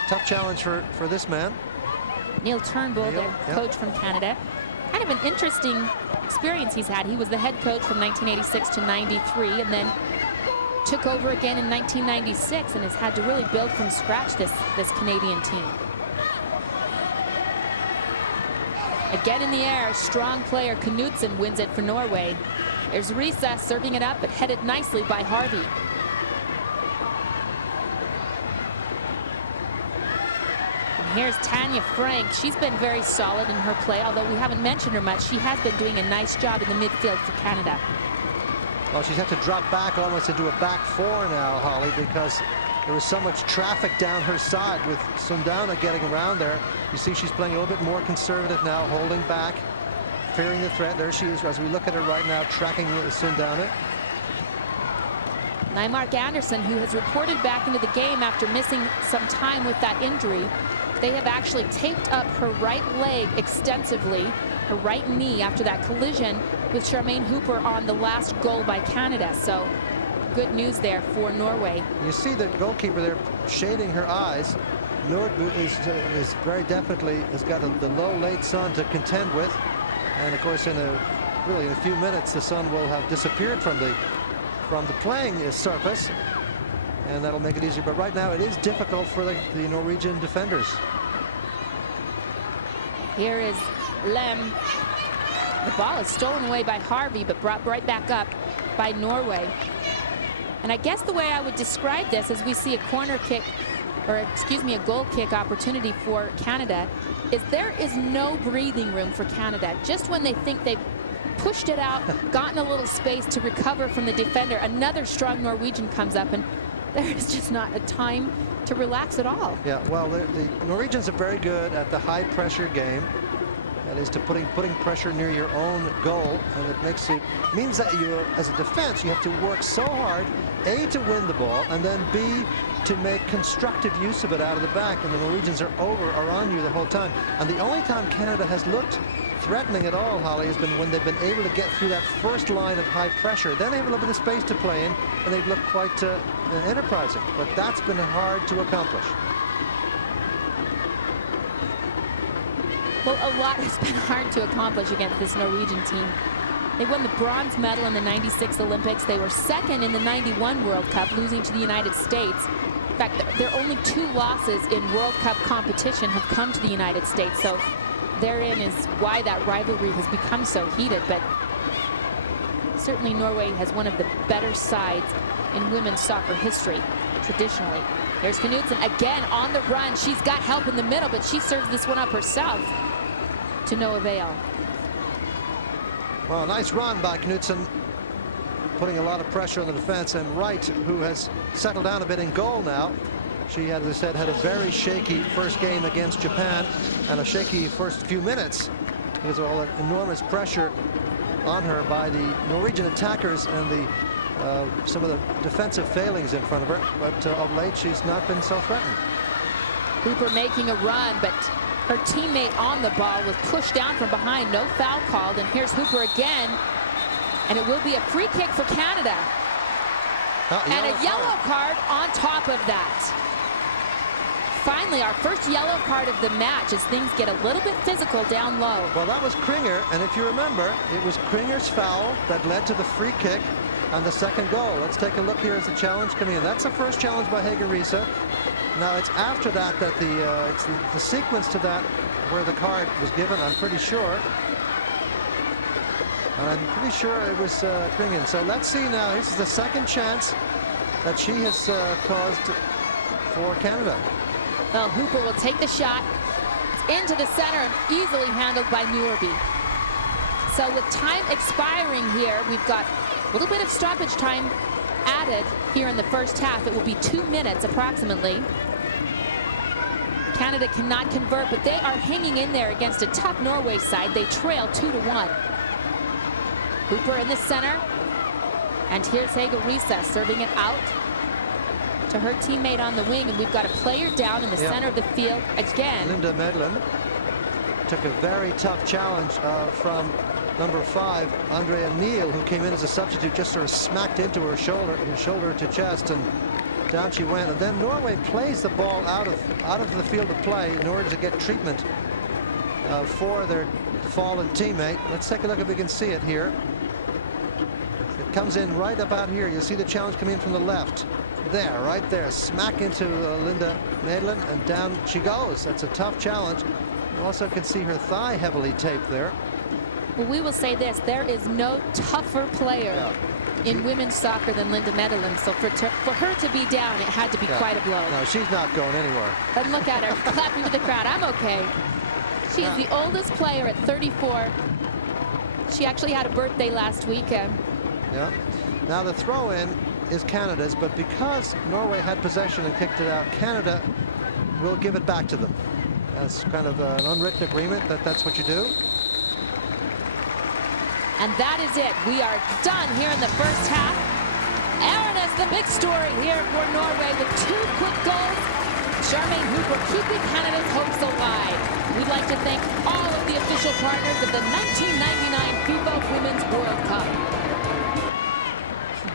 tough challenge for this man. Neil Turnbull, their coach from Canada. Kind of an interesting experience he's had. He was the head coach from 1986 to 93, and then took over again in 1996, and has had to really build from scratch this Canadian team. Again in the air, strong player Knutson wins it for Norway. There's Riise serving it up, but headed nicely by Harvey. Here's Tanya Frank. She's been very solid in her play, although we haven't mentioned her much. She has been doing a nice job in the midfield for Canada. Well, she's had to drop back almost into a back 4 now, Holly, because there was so much traffic down her side with Sundowna getting around there. You see she's playing a little bit more conservative now, holding back, fearing the threat. There she is, as we look at her right now, tracking Sundowna. Nymark Anderson, who has reported back into the game after missing some time with that injury. They have actually taped up her right leg extensively, her right knee, after that collision with Charmaine Hooper on the last goal by Canada. So good news there for Norway. You see the goalkeeper there shading her eyes. Nordby is very definitely has got the low late sun to contend with, and of course in a really in a few minutes the sun will have disappeared from the playing surface, and that'll make it easier. But right now it is difficult for the Norwegian defenders. Here is Lem. The ball is stolen away by Harvey, but brought right back up by Norway. And I guess the way I would describe this is we see a corner kick, or excuse me, a goal kick opportunity for Canada, is there is no breathing room for Canada. Just when they think they've pushed it out, gotten a little space to recover from the defender, another strong Norwegian comes up, and there is just not a time to relax at all. Yeah, well, the Norwegians are very good at the high pressure game. That is to putting pressure near your own goal, and it means that you, as a defense, you have to work so hard, A, to win the ball, and then B, to make constructive use of it out of the back. And the Norwegians are on you the whole time. And the only time Canada has looked threatening at all, Holly, has been when they've been able to get through that first line of high pressure. Then they have a little bit of space to play in, and they've looked quite enterprising. But that's been hard to accomplish. Well, a lot has been hard to accomplish against this Norwegian team. They won the bronze medal in the '96 Olympics. They were second in the '91 World Cup, losing to the United States. In fact, their only 2 losses in World Cup competition have come to the United States. So therein is why that rivalry has become so heated. But certainly Norway has one of the better sides in women's soccer history, traditionally. Here's Knutsen again on the run. She's got help in the middle, but she serves this one up herself to no avail. Well, a nice run by Knutsen, putting a lot of pressure on the defense. And Wright, who has settled down a bit in goal now. She had, as I said, had a very shaky first game against Japan, and a shaky first few minutes because of all that enormous pressure on her by the Norwegian attackers and some of the defensive failings in front of her. But of late, she's not been so threatened. Hooper making a run, but her teammate on the ball was pushed down from behind. No foul called, and here's Hooper again, and it will be a free kick for Canada. And a yellow card on top of that. Finally, our first yellow card of the match as things get a little bit physical down low. Well, that was Kringer, and if you remember, it was Kringer's foul that led to the free kick and the second goal. Let's take a look here as the challenge coming in. That's the first challenge by Hegerisa. Now it's after that it's the sequence to that where the card was given, I'm pretty sure. And I'm pretty sure it was Kringen. So let's see now. This is the second chance that she has caused for Canada. Well, Hooper will take the shot. It's into the center and easily handled by Nordby. So with time expiring here, we've got a little bit of stoppage time added here in the first half. It will be 2 minutes approximately. Canada cannot convert, but they are hanging in there against a tough Norway side. They trail 2-1. Hooper in the center, and here's Hegerisa serving it out to her teammate on the wing, and we've got a player down in the center of the field again. Linda Medlin took a very tough challenge from number 5, Andrea Neal, who came in as a substitute, just sort of smacked into her shoulder to chest, and down she went. And then Norway plays the ball out of the field of play in order to get treatment for their fallen teammate. Let's take a look if we can see it here. It comes in right about here. You see the challenge coming in from the left. There, right there, smack into Linda Medlin, and down she goes. That's a tough challenge. You also can see her thigh heavily taped there. Well, we will say this, there is no tougher player in women's soccer than Linda Medlin. So for her to be down, it had to be quite a blow. No, she's not going anywhere. And look at her clapping to the crowd. I'm okay. She is the oldest player at 34. She actually had a birthday last week. Yeah. Now the throw-in is Canada's, but because Norway had possession and kicked it out, Canada will give it back to them. That's kind of an unwritten agreement that's what you do. And that is it. We are done here in the first half. Aarnes, the big story here for Norway with 2 quick goals. Charmaine Hooper keeping Canada's hopes alive. We'd like to thank all of the official partners of the 1999 FIFA Women's World Cup.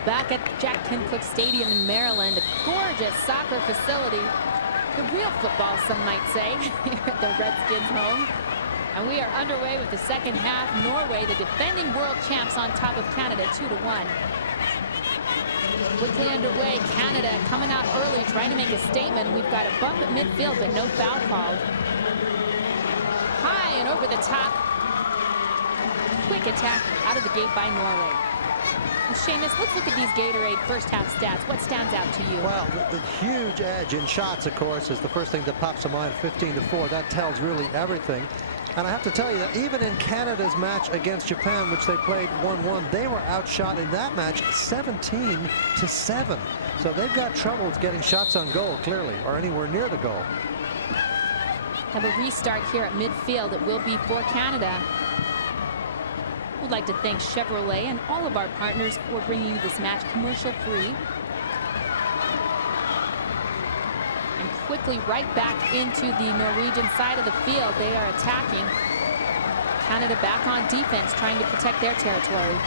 Back at Jack Kincook Stadium in Maryland, a gorgeous soccer facility. The real football, some might say, here at the Redskins home. And we are underway with the second half. Norway, the defending world champs, on top of Canada 2-1. Quickly underway. Canada coming out early, trying to make a statement. We've got a bump at midfield, but no foul called. High and over the top. Quick attack out of the gate by Norway. And Seamus, let's look at these Gatorade first half stats. What stands out to you? Well, the huge edge in shots, of course, is the first thing that pops to mind. 15-4. That tells really everything. And I have to tell you that even in Canada's match against Japan, which they played 1-1, they were outshot in that match 17-7. So they've got troubles getting shots on goal, clearly, or anywhere near the goal. Have a restart here at midfield. It will be for Canada. We'd like to thank Chevrolet and all of our partners for bringing you this match commercial-free. And quickly right back into the Norwegian side of the field. They are attacking. Canada back on defense, trying to protect their territory.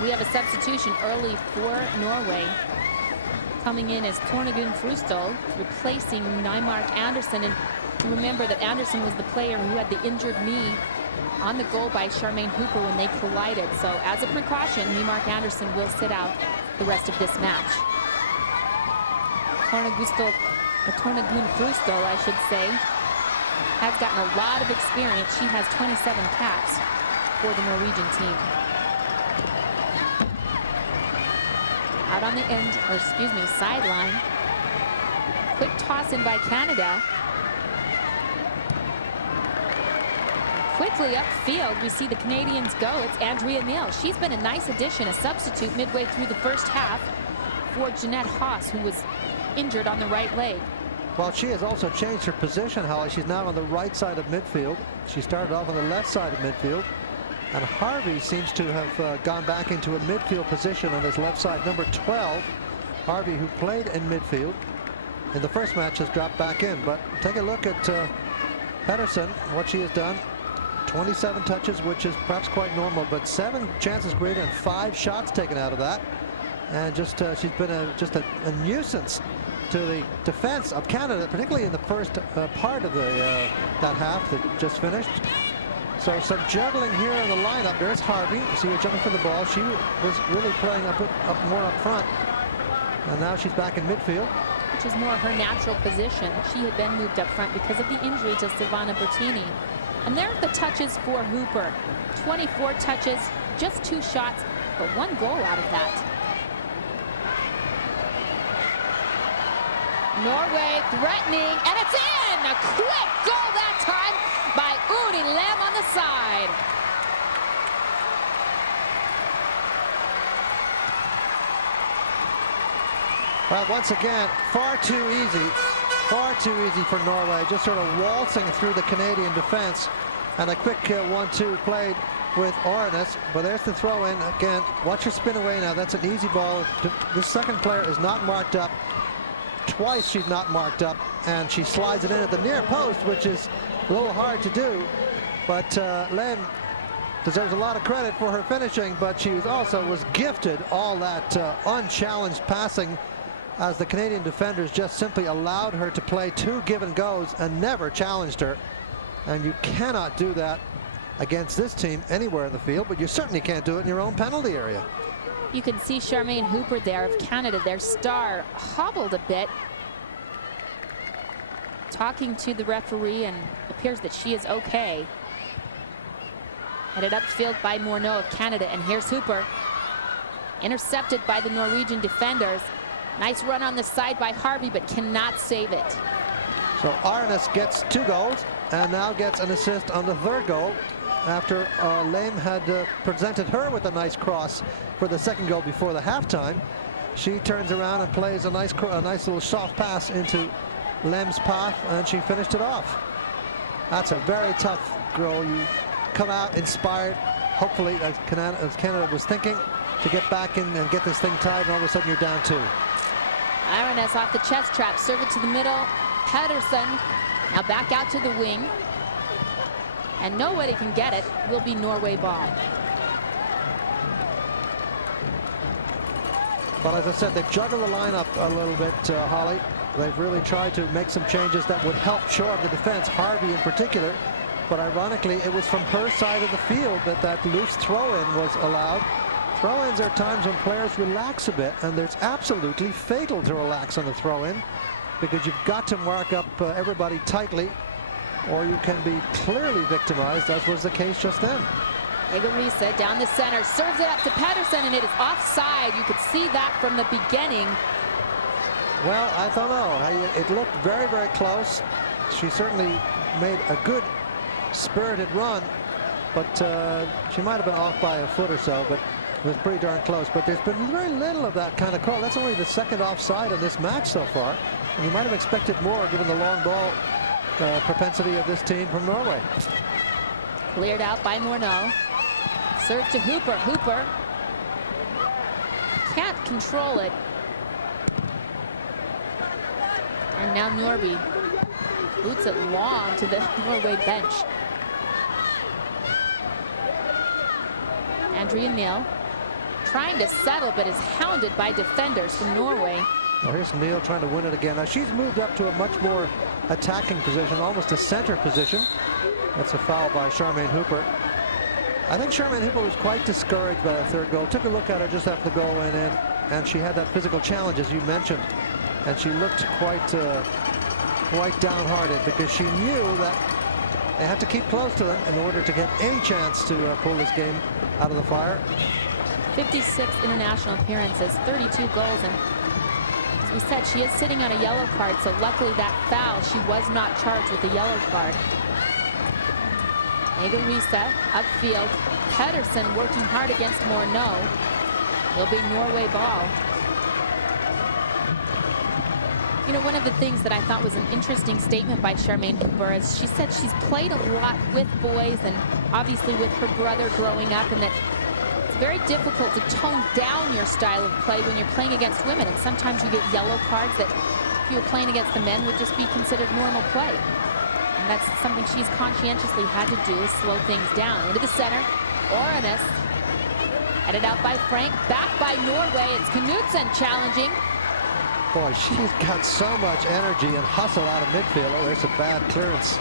We have a substitution early for Norway. Coming in as Tornagun Frustol, replacing Nymark Andersen. And remember that Andersen was the player who had the injured knee on the goal by Charmaine Hooper when they collided. So as a precaution, Nymark Andersen will sit out the rest of this match. Tornagun Frustol, I should say, has gotten a lot of experience. She has 27 caps for the Norwegian team. Out on the end, or excuse me, sideline. Quick toss in by Canada. Quickly upfield, we see the Canadians go. It's Andrea Neal. She's been a nice addition, a substitute midway through the first half for Jeanette Haas, who was injured on the right leg. Well, she has also changed her position, Holly. She's now on the right side of midfield. She started off on the left side of midfield. And Harvey seems to have gone back into a midfield position on his left side. Number 12, Harvey, who played in midfield in the first match, has dropped back in. But take a look at Pedersen, what she has done. 27 touches, which is perhaps quite normal, but 7 chances created and 5 shots taken out of that. And just she's been just a nuisance to the defense of Canada, particularly in the first part of the that half that just finished. So some juggling here in the lineup. There's Harvey. See her jumping for the ball. She was really playing up more up front. And now she's back in midfield. Which is more her natural position. She had been moved up front because of the injury to Silvana Bertini. And there are the touches for Hooper. 24 touches, just 2 shots, but 1 goal out of that. Norway threatening, and it's in! A quick goal that time by Uni Lem on the side. Well, once again, far too easy for Norway, just sort of waltzing through the Canadian defense. And a quick 1-2 played with Ornes, but there's the throw in again. Watch her spin away now. That's an easy ball. This second player is not marked up. Twice she's not marked up, and she slides it in at the near post, which is a little hard to do. But Lem deserves a lot of credit for her finishing, but she was gifted all that unchallenged passing, as the Canadian defenders just simply allowed her to play 2 give and goes and never challenged her. And you cannot do that against this team anywhere in the field, but you certainly can't do it in your own penalty area. You can see Charmaine Hooper there of Canada, their star, hobbled a bit, talking to the referee, and appears that she is okay. Headed upfield by Morneau of Canada, and here's Hooper. Intercepted by the Norwegian defenders. Nice run on the side by Harvey, but cannot save it. So Arnes gets 2 goals and now gets an assist on the 3rd goal after Lem had presented her with a nice cross for the 2nd goal before the halftime. She turns around and plays a nice little soft pass into Lem's path, and she finished it off. That's a very tough goal. You come out inspired, hopefully, as Canada was thinking, to get back in and get this thing tied, and all of a sudden you're down 2. Ironess off the chest trap, serve it to the middle. Pedersen now back out to the wing, and nobody can get it. Will be Norway ball. But as I said, they've juggled the lineup a little bit, Holly. They've really tried to make some changes that would help shore up the defense, Harvey in particular. But ironically, it was from her side of the field that that loose throw-in was allowed. Throw-ins are times when players relax a bit, and it's absolutely fatal to relax on the throw-in, because you've got to mark up everybody tightly, or you can be clearly victimized, as was the case just then. Egarisa down the center, serves it up to Pedersen, and it is offside. You could see that from the beginning. Well, I don't know. It looked very, very close. She certainly made a good spirited run, but she might have been off by a foot or so, but it was pretty darn close. But there's been very little of that kind of call. That's only the second offside of this match so far, and you might have expected more given the long ball propensity of this team from Norway. Cleared out by Morneau. Serve to Hooper. Hooper can't control it. And now Norby boots it long to the Norway bench. Andrea Neal trying to settle, but is hounded by defenders from Norway. Well, here's Neal trying to win it again. Now she's moved up to a much more attacking position, almost a center position. That's a foul by Charmaine Hooper. I think Charmaine Hooper was quite discouraged by that third goal. Took a look at her just after the goal went in, and she had that physical challenge, as you mentioned, and she looked quite downhearted, because she knew that they had to keep close to them in order to get any chance to pull this game out of the fire. 56 international appearances, 32 goals, and as we said, she is sitting on a yellow card, so luckily that foul, she was not charged with a yellow card. Egarisa upfield. Pedersen working hard against Morneau. It'll be Norway ball. You know, one of the things that I thought was an interesting statement by Charmaine Hooper is she said she's played a lot with boys and obviously with her brother growing up, and that it's very difficult to tone down your style of play when you're playing against women, and sometimes you get yellow cards that if you were playing against the men would just be considered normal play. And that's something she's conscientiously had to do, is slow things down. Into the center, Ornes headed out by Frank, back by Norway. It's Knudsen challenging. Boy, she's got so much energy and hustle out of midfield. Oh, there's a bad clearance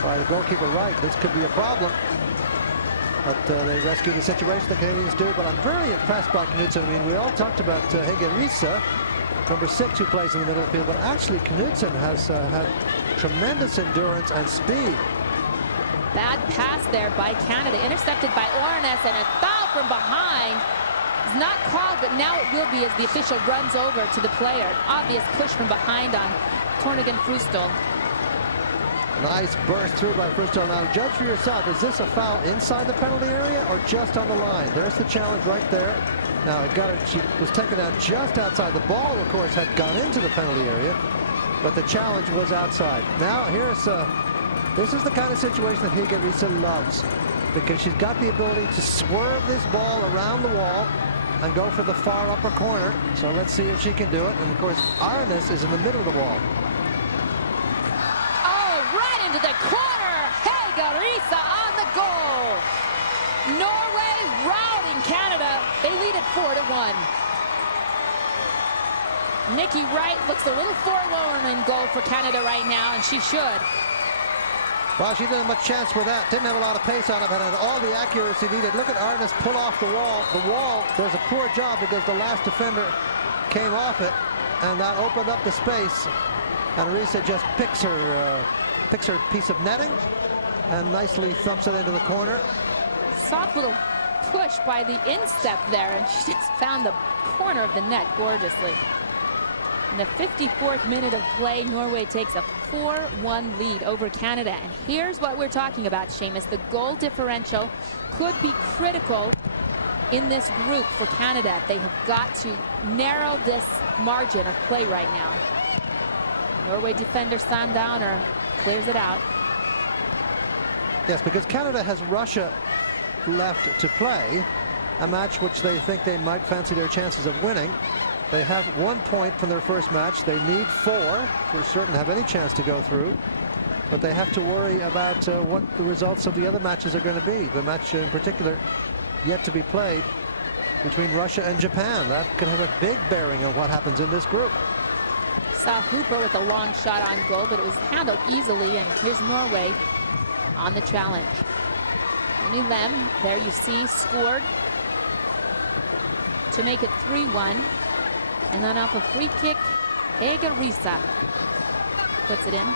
by the goalkeeper right. This could be a problem. But they rescue the situation, the Canadians do. But I'm very impressed by Knudsen. I mean, we all talked about Egarisa, number 6, who plays in the middle of the field. But actually, Knudsen has had tremendous endurance and speed. Bad pass there by Canada, intercepted by Ornes, and a foul from behind. It's not called, but now it will be as the official runs over to the player. An obvious push from behind on Tornigan Frustol. Nice burst through by Frustol. Now judge for yourself. Is this a foul inside the penalty area or just on the line? There's the challenge right there. Now it got her, she was taken out just outside. The ball, of course, had gone into the penalty area, but the challenge was outside. Now here's this is the kind of situation that Egarisa loves, because she's got the ability to swerve this ball around the wall and go for the far upper corner. So let's see if she can do it. And of course, Arnes is in the middle of the wall. Oh, right into the corner. Egarisa on the goal. Norway routing Canada. They lead it 4-1. Nikki Wright looks a little forlorn in goal for Canada right now, and she should. Well, she didn't have much chance for that. Didn't have a lot of pace on it, but had all the accuracy needed. Look at Arnes pull off the wall. The wall does a poor job because the last defender came off it, and that opened up the space. And Arisa just picks her piece of netting and nicely thumps it into the corner. Soft little push by the instep there, and she just found the corner of the net gorgeously. In the 54th minute of play, Norway takes a 4-1 lead over Canada. And here's what we're talking about, Seamus. The goal differential could be critical in this group for Canada. They have got to narrow this margin of play right now. Norway defender Sandowner clears it out. Yes, because Canada has Russia left to play, a match which they think they might fancy their chances of winning. They have 1 point from their first match. They need 4 for certain to have any chance to go through. But they have to worry about what the results of the other matches are going to be. The match in particular yet to be played between Russia and Japan. That could have a big bearing on what happens in this group. Saw Hooper with a long shot on goal, but it was handled easily, and here's Norway on the challenge. Uni Lem, there you see, scored to make it 3-1. And then off a free kick, Hege Risa puts it in.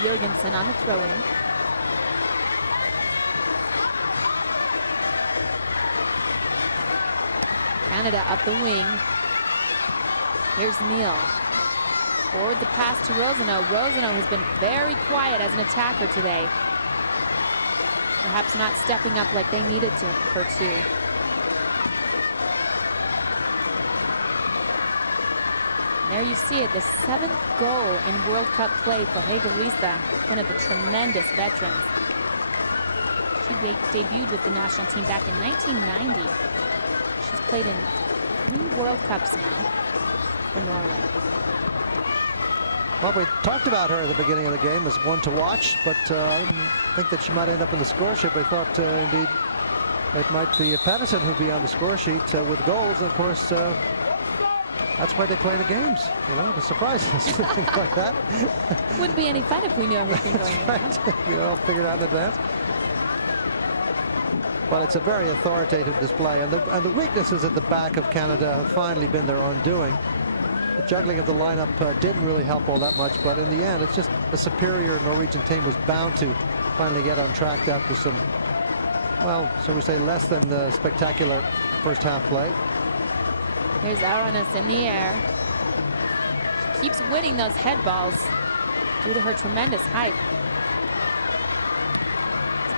Jurgensen on the throw-in. Canada up the wing. Here's Neal. Forward the pass to Rosano. Rosano has been very quiet as an attacker today. Perhaps not stepping up like they needed to, her to. And there you see it, the 7th goal in World Cup play for Hege Risa, one of the tremendous veterans. She debuted with the national team back in 1990. She's played in 3 World Cups now for Norway. Well, we talked about her at the beginning of the game as one to watch, but I didn't think that she might end up in the score sheet. I thought, indeed, it might be Patterson who'd be on the score sheet with goals. And of course, that's why they play the games, you know, the surprises, things like that. Wouldn't be any fun if we knew everything going on. Right. We all figured out in advance. But it's a very authoritative display, and the weaknesses at the back of Canada have finally been their undoing. The juggling of the lineup didn't really help all that much, but in the end, it's just a superior Norwegian team was bound to finally get on track after some, well, shall we say, less than spectacular first half play. Here's Aranas in the air. She keeps winning those head balls due to her tremendous height.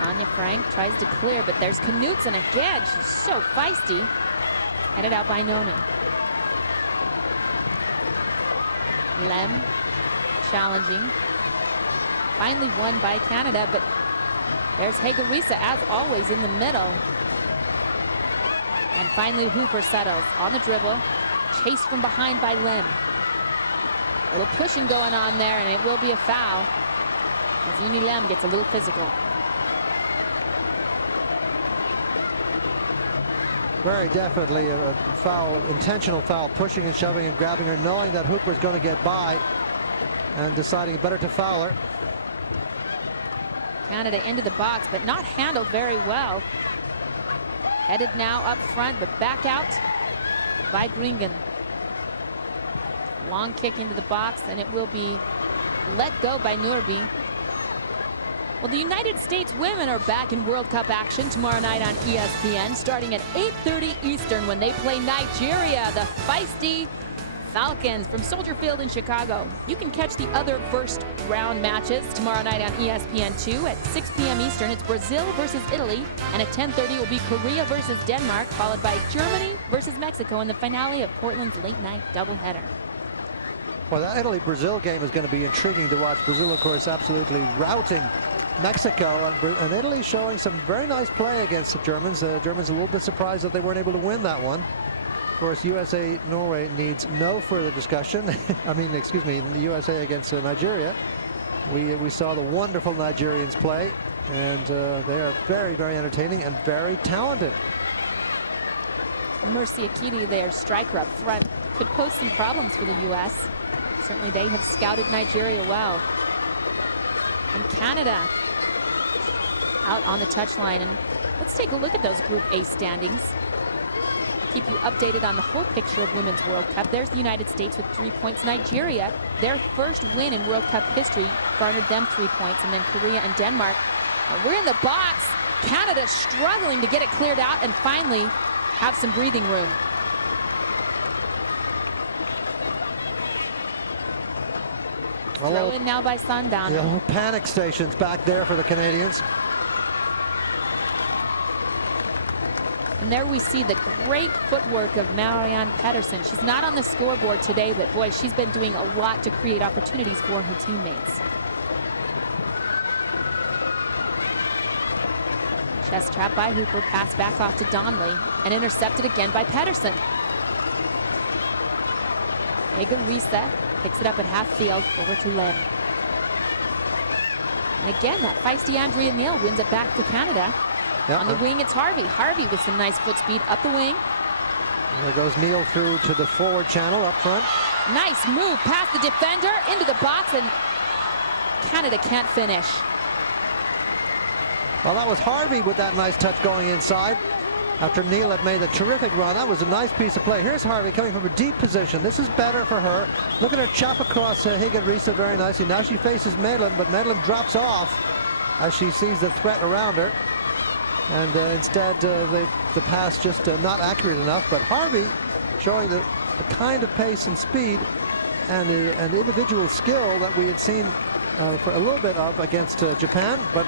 Tanya Frank tries to clear, but there's Knutsen again. She's so feisty. Headed out by Nonu. Lem challenging. Finally won by Canada, but there's Hege Risa as always in the middle. And finally Hooper settles on the dribble, chased from behind by Lem. A little pushing going on there, and it will be a foul as Uni Lem gets a little physical. Very definitely a foul, intentional foul, pushing and shoving and grabbing her, knowing that Hooper's going to get by and deciding better to foul her. Canada into the box, but not handled very well. Headed now up front, but back out by Gringen. Long kick into the box, and it will be let go by Nurby. Well, the United States women are back in World Cup action tomorrow night on ESPN, starting at 8:30 Eastern when they play Nigeria, the feisty Falcons from Soldier Field in Chicago. You can catch the other first round matches tomorrow night on ESPN2 at 6 p.m. Eastern. It's Brazil versus Italy, and at 10:30 will be Korea versus Denmark, followed by Germany versus Mexico in the finale of Portland's late night doubleheader. Well, that Italy-Brazil game is going to be intriguing to watch. Brazil, of course, absolutely routing Mexico, and Italy showing some very nice play against the Germans. The Germans a little bit surprised that they weren't able to win that one. Of course, USA-Norway needs no further discussion. I mean, excuse me, the USA against Nigeria. We saw the wonderful Nigerians play, and they are very, very entertaining and very talented. Mercy Akiti, their striker up front, could pose some problems for the U.S. Certainly they have scouted Nigeria well. And Canada out on the touchline. And let's take a look at those Group A standings. Keep you updated on the whole picture of Women's World Cup. There's the United States with 3 points. Nigeria, their first win in World Cup history, garnered them 3 points. And then Korea and Denmark. We're in the box. Canada struggling to get it cleared out and finally have some breathing room. Throw in now by Sundown. The panic stations back there for the Canadians. And there we see the great footwork of Marianne Pedersen. She's not on the scoreboard today, but boy, she's been doing a lot to create opportunities for her teammates. Chest trap by Hooper, pass back off to Donnelly, and intercepted again by Pedersen. Hege Risa Picks it up at half field, over to Lim. And again, that feisty Andrea Neal wins it back for Canada. Yeah, on the wing, it's Harvey. Harvey with some nice foot speed up the wing. There goes Neal through to the forward channel up front. Nice move past the defender into the box, and Canada can't finish. Well, that was Harvey with that nice touch going inside. After Neal had made a terrific run, that was a nice piece of play. Here's Harvey coming from a deep position. This is better for her. Look at her chop across Higuerita very nicely. Now she faces Medlin, but Medlin drops off as she sees the threat around her. And instead, the pass just not accurate enough. But Harvey showing the kind of pace and speed and an individual skill that we had seen for a little bit of against Japan, but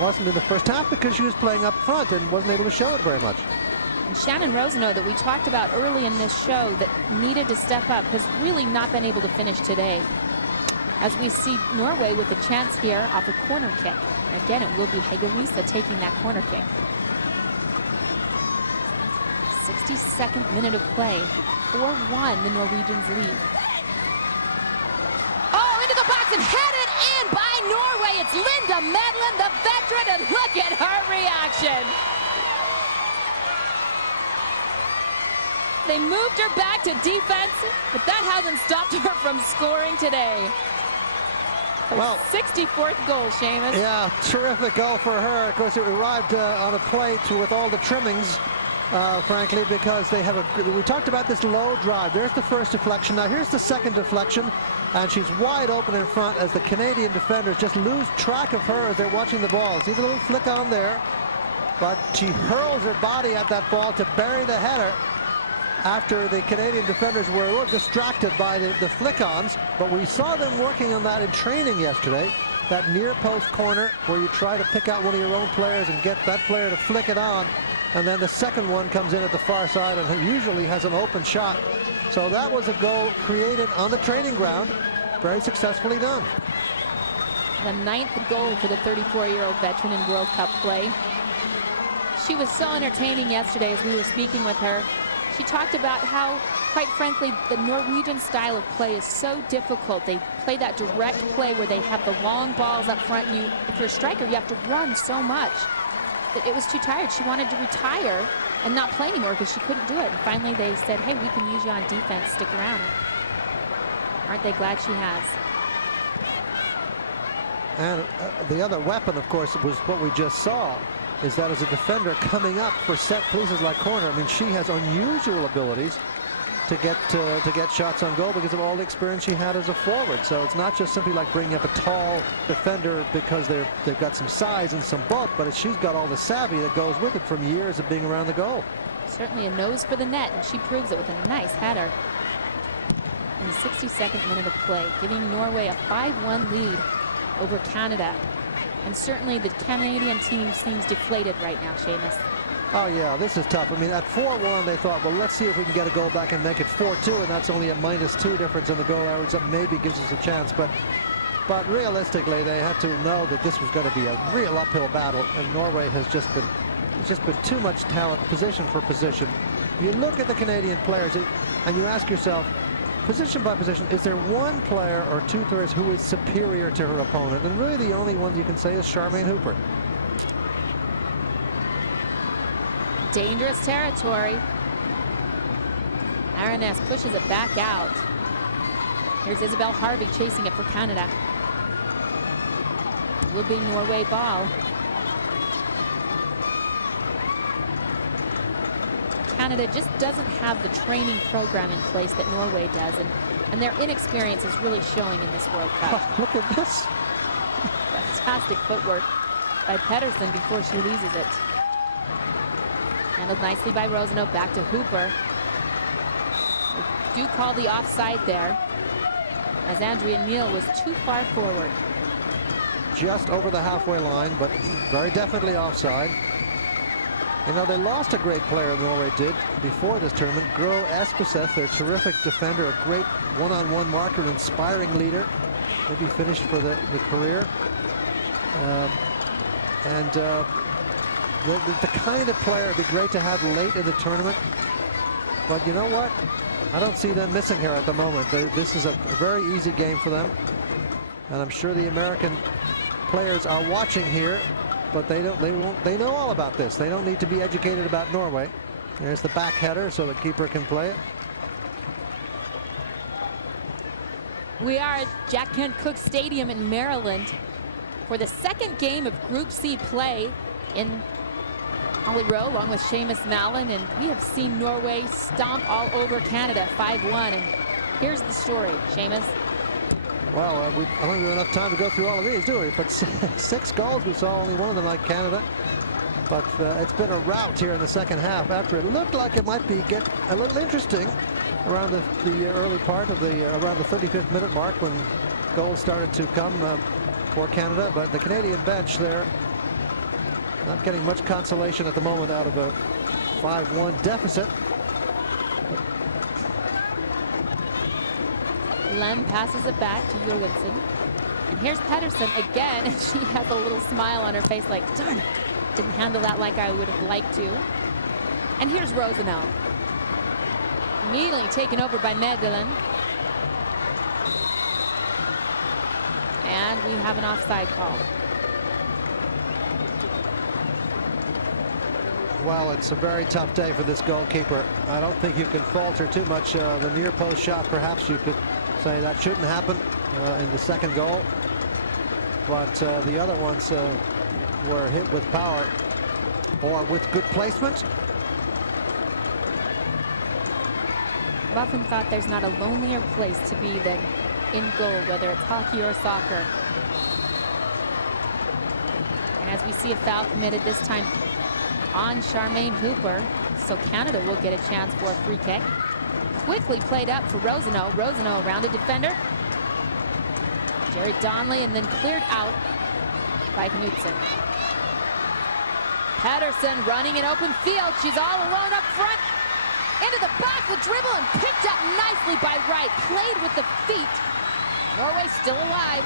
wasn't in the first half because she was playing up front and wasn't able to show it very much. And Shannon Rosenau, that we talked about early in this show, that needed to step up, has really not been able to finish today. As we see Norway with a chance here off a corner kick. And again, it will be Higuerita taking that corner kick. 62nd minute of play. 4-1, the Norwegians lead. Oh, into the box and headed in by Norway. It's Linda Medlin, the veteran, and look at her reaction. They moved her back to defense, but that hasn't stopped her from scoring today. Her 64th goal, Seamus. Yeah, terrific goal for her. Of course, it arrived on a plate with all the trimmings, frankly, because they have we talked about this low drive. There's the first deflection. Now here's the second deflection, and she's wide open in front as the Canadian defenders just lose track of her as they're watching the ball. See the little flick on there, but she hurls her body at that ball to bury the header after the Canadian defenders were a little distracted by the flick-ons. But we saw them working on that in training yesterday, that near post corner where you try to pick out one of your own players and get that player to flick it on, and then the second one comes in at the far side and usually has an open shot. So that was a goal created on the training ground, very successfully done. The 9th goal for the 34-year-old veteran in World Cup play. She was so entertaining yesterday as we were speaking with her. She talked about how, quite frankly, the Norwegian style of play is so difficult. They play that direct play where they have the long balls up front, and if you're a striker, you have to run so much that it was too tired. She wanted to retire and not play anymore because she couldn't do it. And finally, they said, hey, we can use you on defense. Stick around. Aren't they glad she has? And the other weapon, of course, was what we just saw, is that as a defender coming up for set pieces like corner, I mean, she has unusual abilities to get shots on goal because of all the experience she had as a forward. So it's not just simply like bringing up a tall defender because they've got some size and some bulk, but she's got all the savvy that goes with it from years of being around the goal. Certainly a nose for the net, and she proves it with a nice header. In the 62nd minute of play, giving Norway a 5-1 lead over Canada. And certainly the Canadian team seems deflated right now, Seamus. Oh, yeah, this is tough. I mean, at 4-1, they thought, well, let's see if we can get a goal back and make it 4-2, and that's only a -2 difference in the goal average. That maybe gives us a chance. But realistically, they had to know that this was going to be a real uphill battle, and Norway has just been too much talent, position for position. If you look at the Canadian players, and you ask yourself, position by position, is there one player or two players who is superior to her opponent? And really the only one you can say is Charmaine Hooper. Dangerous territory. Aroness pushes it back out. Here's Isabel Harvey chasing it for Canada. It will be Norway ball. Canada just doesn't have the training program in place that Norway does, and their inexperience is really showing in this World Cup. Oh, look at this. Fantastic footwork by Pedersen before she loses it. Handled nicely by Rosenau, back to Hooper. They do call the offside there, as Andrea Neal was too far forward. Just over the halfway line, but very definitely offside. You know, they lost a great player, Norway did, before this tournament. Gro Espeseth, their terrific defender, a great one-on-one marker, inspiring leader. Maybe finished for the career. The kind of player it'd be great to have late in the tournament. But you know what? I don't see them missing here at the moment. This is a very easy game for them. And I'm sure the American players are watching here, but they know all about this. They don't need to be educated about Norway. There's the back header so the keeper can play it. We are at Jack Kent Cooke Stadium in Maryland for the second game of Group C play in Holly Rowe, along with Seamus Mallon, and we have seen Norway stomp all over Canada 5-1. And here's the story, Seamus. Well, we don't have enough time to go through all of these, do we? But 6 goals, we saw only one of them like Canada. But it's been a rout here in the second half after it looked like it might get a little interesting around the early part of around the 35th minute mark when goals started to come for Canada. But the Canadian bench there not getting much consolation at the moment out of a 5-1 deficit. Lem passes it back to Jorgensen. And here's Pedersen again, and she has a little smile on her face like, darn it, didn't handle that like I would have liked to. And here's Rosenau. Immediately taken over by Medellin. And we have an offside call. Well, it's a very tough day for this goalkeeper. I don't think you can falter too much. The near post shot, perhaps you could say that shouldn't happen in the second goal. But the other ones were hit with power or with good placement. I've often thought there's not a lonelier place to be than in goal, whether it's hockey or soccer. And as we see a foul committed this time on Charmaine Hooper, so Canada will get a chance for a free kick. Quickly played up for Rosenau. Rosenau around the defender. Jared Donnelly, and then cleared out by Knudsen. Pedersen running in open field. She's all alone up front. Into the back with dribble and picked up nicely by Wright. Played with the feet. Norway still alive.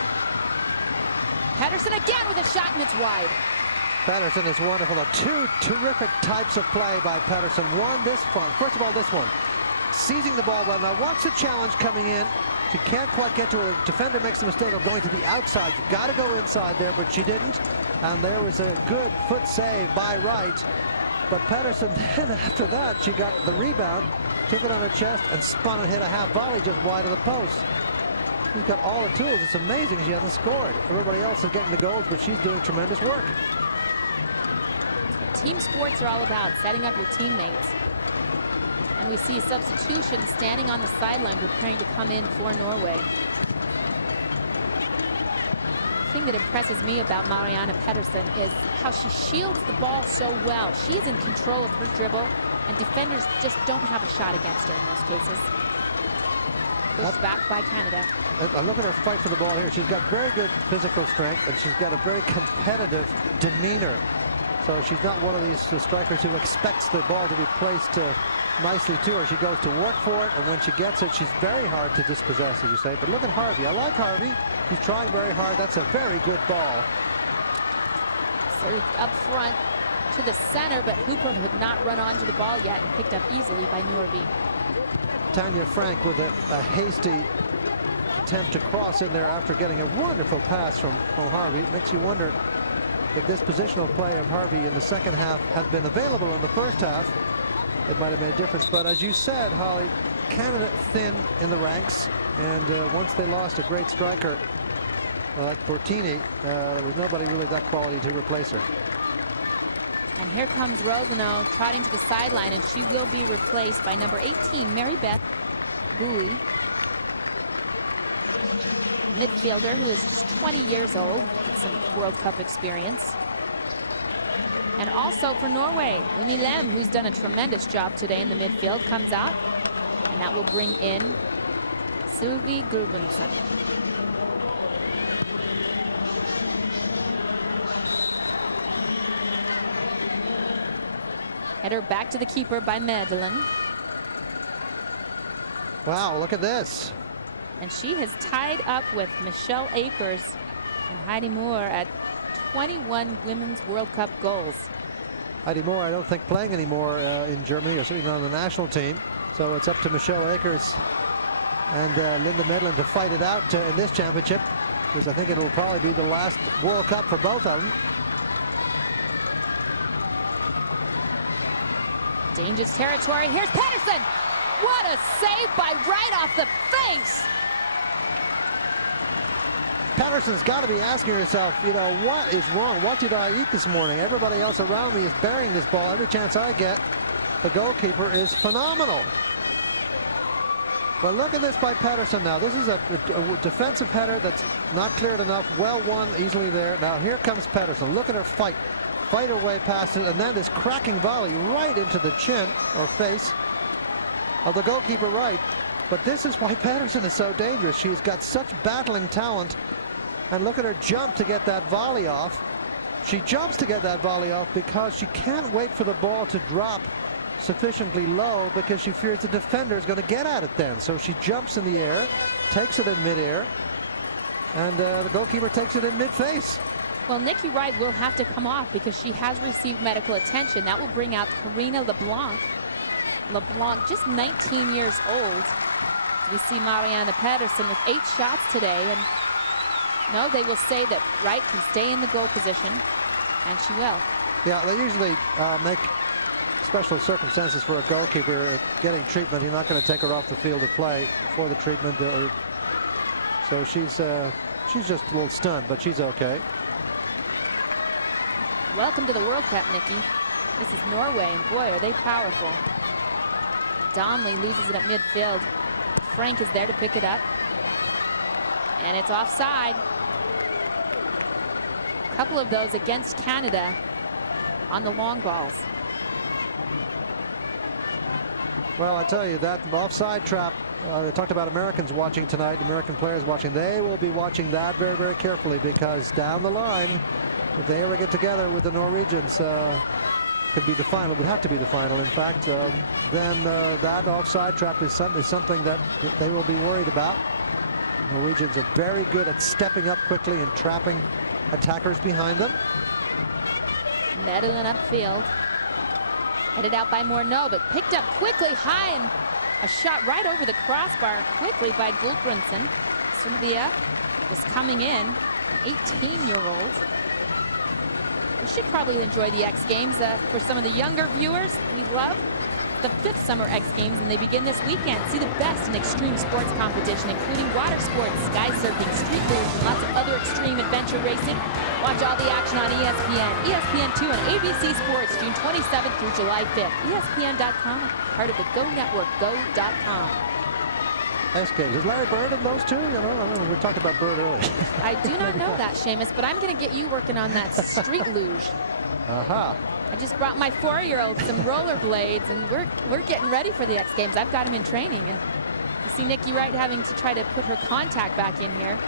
Pedersen again with a shot, and it's wide. Pedersen is wonderful. Two terrific types of play by Pedersen. First of all, this one. Seizing the ball well. Now, watch the challenge coming in. She can't quite get to her. Defender makes the mistake of going to the outside. You've got to go inside there, but she didn't. And there was a good foot save by Wright. But Pedersen, then after that, she got the rebound, took it on her chest, and spun and hit a half volley just wide of the post. She's got all the tools. It's amazing she hasn't scored. Everybody else is getting the goals, but she's doing tremendous work. Team sports are all about setting up your teammates. And we see a substitution standing on the sideline preparing to come in for Norway. The thing that impresses me about Marianne Pedersen is how she shields the ball so well. She is in control of her dribble, and defenders just don't have a shot against her in most cases. Pushed back by Canada. I look at her fight for the ball here. She's got very good physical strength, and she's got a very competitive demeanor. So she's not one of these strikers who expects the ball to be placed nicely to her. She goes to work for it, and when she gets it, she's very hard to dispossess, as you say. But look at Harvey. I like Harvey. He's trying very hard. That's a very good ball. Served up front to the center, but Hooper had not run onto the ball yet and picked up easily by Norby. Tanya Frank with a hasty attempt to cross in there after getting a wonderful pass from Harvey. It makes you wonder if this positional play of Harvey in the second half had been available in the first half. It might have made a difference. But as you said, Holly, Canada thin in the ranks. And once they lost a great striker like Fortini, there was nobody really that quality to replace her. And here comes Rosenau trotting to the sideline, and she will be replaced by number 18, Mary Beth Bowie. Midfielder who is just 20 years old, with some World Cup experience. And also for Norway, Uni Lem, who's done a tremendous job today in the midfield, comes out. And that will bring in Sylvie Gulbrandsen. Header back to the keeper by Medellin. Wow, look at this. And she has tied up with Michelle Akers and Heidi Moore at 21 Women's World Cup goals. Heidi Moore, I don't think playing anymore in Germany, or certainly not on the national team. So it's up to Michelle Akers and Linda Medlin to fight it out in this championship, because I think it'll probably be the last World Cup for both of them. Dangerous territory. Here's Pedersen. What a save by right off the face. Pedersen's got to be asking herself, you know, what is wrong? What did I eat this morning? Everybody else around me is burying this ball every chance I get. The goalkeeper is phenomenal. But look at this by Pedersen now. This is a defensive header that's not cleared enough. Well won, easily there. Now here comes Pedersen. Look at her fight her way past it, and then this cracking volley right into the chin or face of the goalkeeper right. But this is why Pedersen is so dangerous. She's got such battling talent. And look at her jump to get that volley off. She jumps to get that volley off because she can't wait for the ball to drop sufficiently low, because she fears the defender is going to get at it then. So she jumps in the air, takes it in midair, and the goalkeeper takes it in mid-face. Well, Nikki Wright will have to come off because she has received medical attention. That will bring out Karina LeBlanc. LeBlanc, just 19 years old. We see Marianne Pedersen with 8 shots today, and no, they will say that Wright can stay in the goal position, and she will. Yeah, they usually make special circumstances for a goalkeeper getting treatment. You're not going to take her off the field of play for the treatment, so she's just a little stunned, but she's okay. Welcome to the World Cup, Nikki. This is Norway, and boy, are they powerful. Donnelly loses it at midfield. Frank is there to pick it up, and it's offside. A couple of those against Canada on the long balls. Well, I tell you, that offside trap, I talked about Americans watching tonight, American players watching. They will be watching that very, very carefully, because down the line, if they ever get together with the Norwegians, could be the final, would have to be the final, in fact, then that offside trap is something that they will be worried about. Norwegians are very good at stepping up quickly and trapping attackers behind them. Medellin upfield. Headed out by Morneau, but picked up quickly high, and a shot right over the crossbar quickly by Gulbrandsen. Sylvia is coming in, an 18-year-old. We should probably enjoy the X Games. For some of the younger viewers, we love the 5th Summer X Games, and they begin this weekend. See the best in extreme sports competition, including water sports, sky surfing, street luge, and lots of other extreme adventure racing. Watch all the action on ESPN, ESPN2, and ABC Sports, June 27th through July 5th. ESPN.com, part of the Go Network, go.com. X Games. Is Larry Bird in those two? You know, I don't know. We talked about Bird earlier. I do not know that, Seamus, but I'm going to get you working on that street luge. Aha. I just brought my 4-year-old some rollerblades, and we're getting ready for the X Games. I've got him in training, and you see Nikki Wright having to try to put her contact back in here.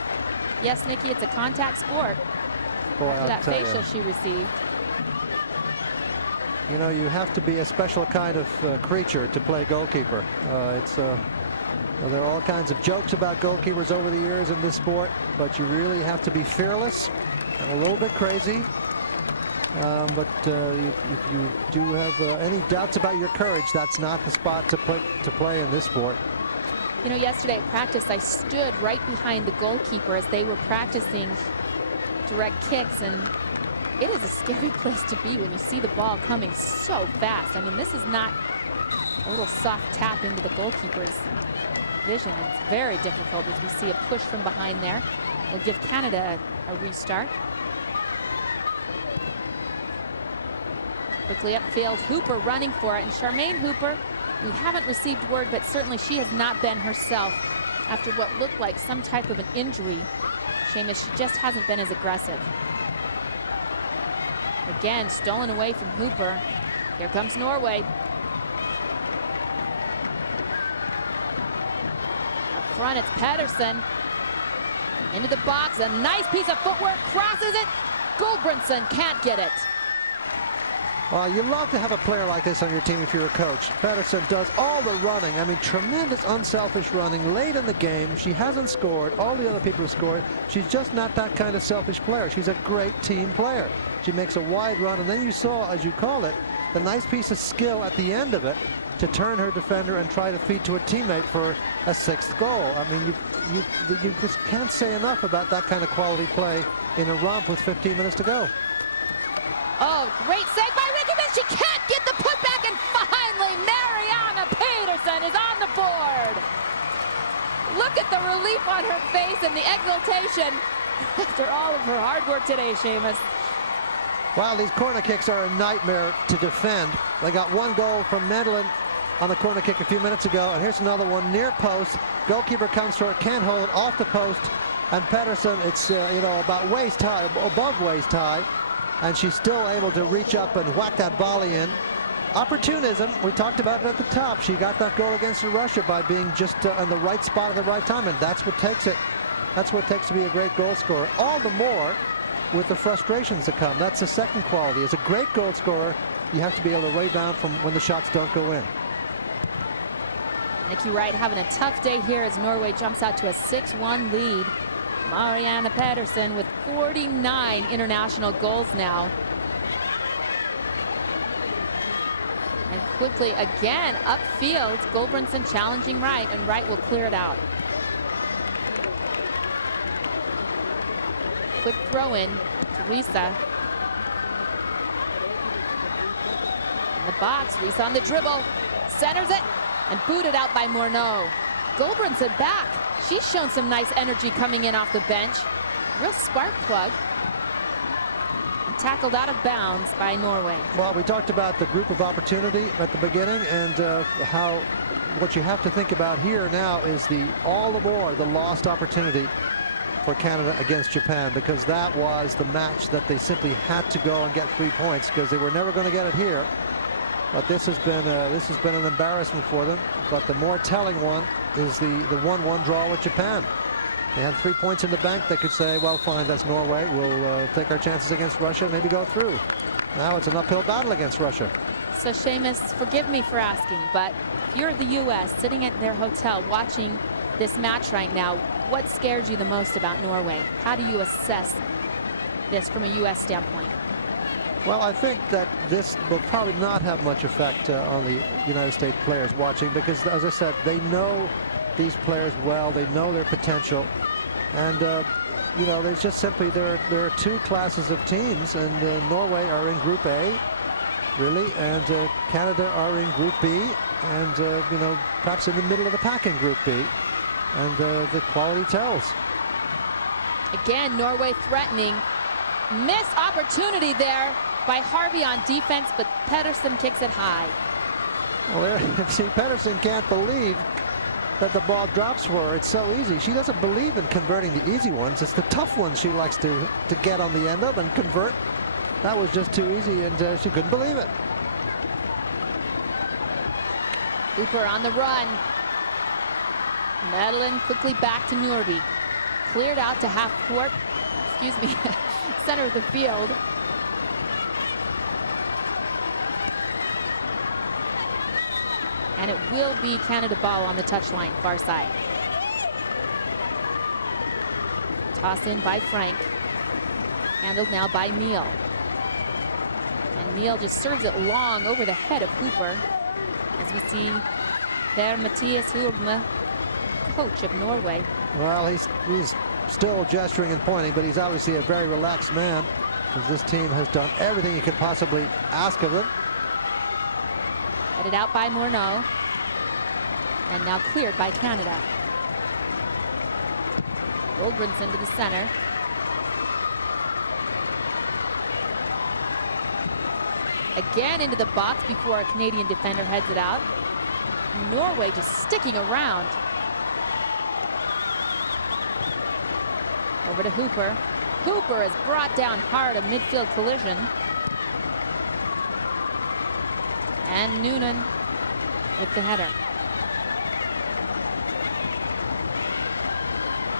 Yes, Nikki, it's a contact sport. Boy, after that facial she received. You know, you have to be a special kind of creature to play goalkeeper. There are all kinds of jokes about goalkeepers over the years in this sport, but you really have to be fearless and a little bit crazy. But if you do have any doubts about your courage, that's not the spot to play in this sport. You know, yesterday at practice, I stood right behind the goalkeeper as they were practicing direct kicks, and it is a scary place to be when you see the ball coming so fast. I mean, this is not a little soft tap into the goalkeeper's vision. It's very difficult as we see a push from behind there. We'll give Canada a restart. Quickly upfield, Hooper running for it, and Charmaine Hooper, we haven't received word, but certainly she has not been herself after what looked like some type of an injury. Seamus, she just hasn't been as aggressive. Again, stolen away from Hooper. Here comes Norway. Up front, it's Pedersen. Into the box, a nice piece of footwork, crosses it. Gulbrandsen can't get it. You love to have a player like this on your team if you're a coach. Pedersen does all the running. I mean, tremendous unselfish running late in the game. She hasn't scored. All the other people have scored. She's just not that kind of selfish player. She's a great team player. She makes a wide run, and then you saw, as you call it, the nice piece of skill at the end of it to turn her defender and try to feed to a teammate for a 6th goal. I mean, you just can't say enough about that kind of quality play in a romp with 15 minutes to go. Oh, great save by Wickerman. She can't get the putback, and finally Mariana Peterson is on the board. Look at the relief on her face and the exultation after all of her hard work today, Seamus. Wow, these corner kicks are a nightmare to defend. They got 1 goal from Mandolin on the corner kick a few minutes ago, and here's another one near post. Goalkeeper comes short, can't hold it, off the post, and Pedersen, it's about waist high, above waist high, and she's still able to reach up and whack that volley in. Opportunism, we talked about it at the top. She got that goal against Russia by being just in the right spot at the right time, and that's what takes it. That's what it takes to be a great goal scorer. All the more with the frustrations that come. That's the second quality. As a great goal scorer, you have to be able to rebound from when the shots don't go in. Nikki Wright having a tough day here as Norway jumps out to a 6-1 lead. Mariana Pedersen with 49 international goals now. And quickly again upfield, Gulbrandsen challenging Wright, and Wright will clear it out. Quick throw in to Risa. In the box, Risa on the dribble, centers it, and booted out by Morneau. Gulbrandsen back. She's shown some nice energy coming in off the bench. Real spark plug. And tackled out of bounds by Norway. Well, we talked about the group of opportunity at the beginning, and how what you have to think about here now is all the more the lost opportunity for Canada against Japan, because that was the match that they simply had to go and get 3 points, because they were never going to get it here. But this has been an embarrassment for them. But the more telling one is the 1-1 draw with Japan. They had 3 points in the bank. They could say, well, fine, that's Norway. We'll take our chances against Russia, maybe go through. Now it's an uphill battle against Russia. So Seamus, forgive me for asking, but if you're the U.S. sitting at their hotel watching this match right now, what scares you the most about Norway? How do you assess this from a U.S. standpoint? Well, I think that this will probably not have much effect on the United States players watching, because, as I said, they know these players well. They know their potential. And, there's just simply, there are 2 classes of teams, and Norway are in Group A, really, and Canada are in Group B, and, perhaps in the middle of the pack in Group B. And the quality tells. Again, Norway threatening. Missed opportunity there by Harvey on defense, but Pedersen kicks it high. Well, see, Pedersen can't believe that the ball drops for her. It's so easy. She doesn't believe in converting the easy ones. It's the tough ones she likes to get on the end of and convert. That was just too easy, and she couldn't believe it. Hooper on the run. Madeline quickly back to Norby. Cleared out to half court. Excuse me, center of the field. And it will be Canada ball on the touchline, far side. Toss in by Frank. Handled now by Neal. And Neal just serves it long over the head of Hooper. As we see Per Mathias Hurme, coach of Norway. Well, he's still gesturing and pointing, but he's obviously a very relaxed man, because this team has done everything you could possibly ask of them. Headed out by Morneau. And now cleared by Canada. Gulbrandsen to the center. Again into the box before a Canadian defender heads it out. Norway just sticking around. Over to Hooper. Hooper is brought down hard, a midfield collision. And Noonan with the header.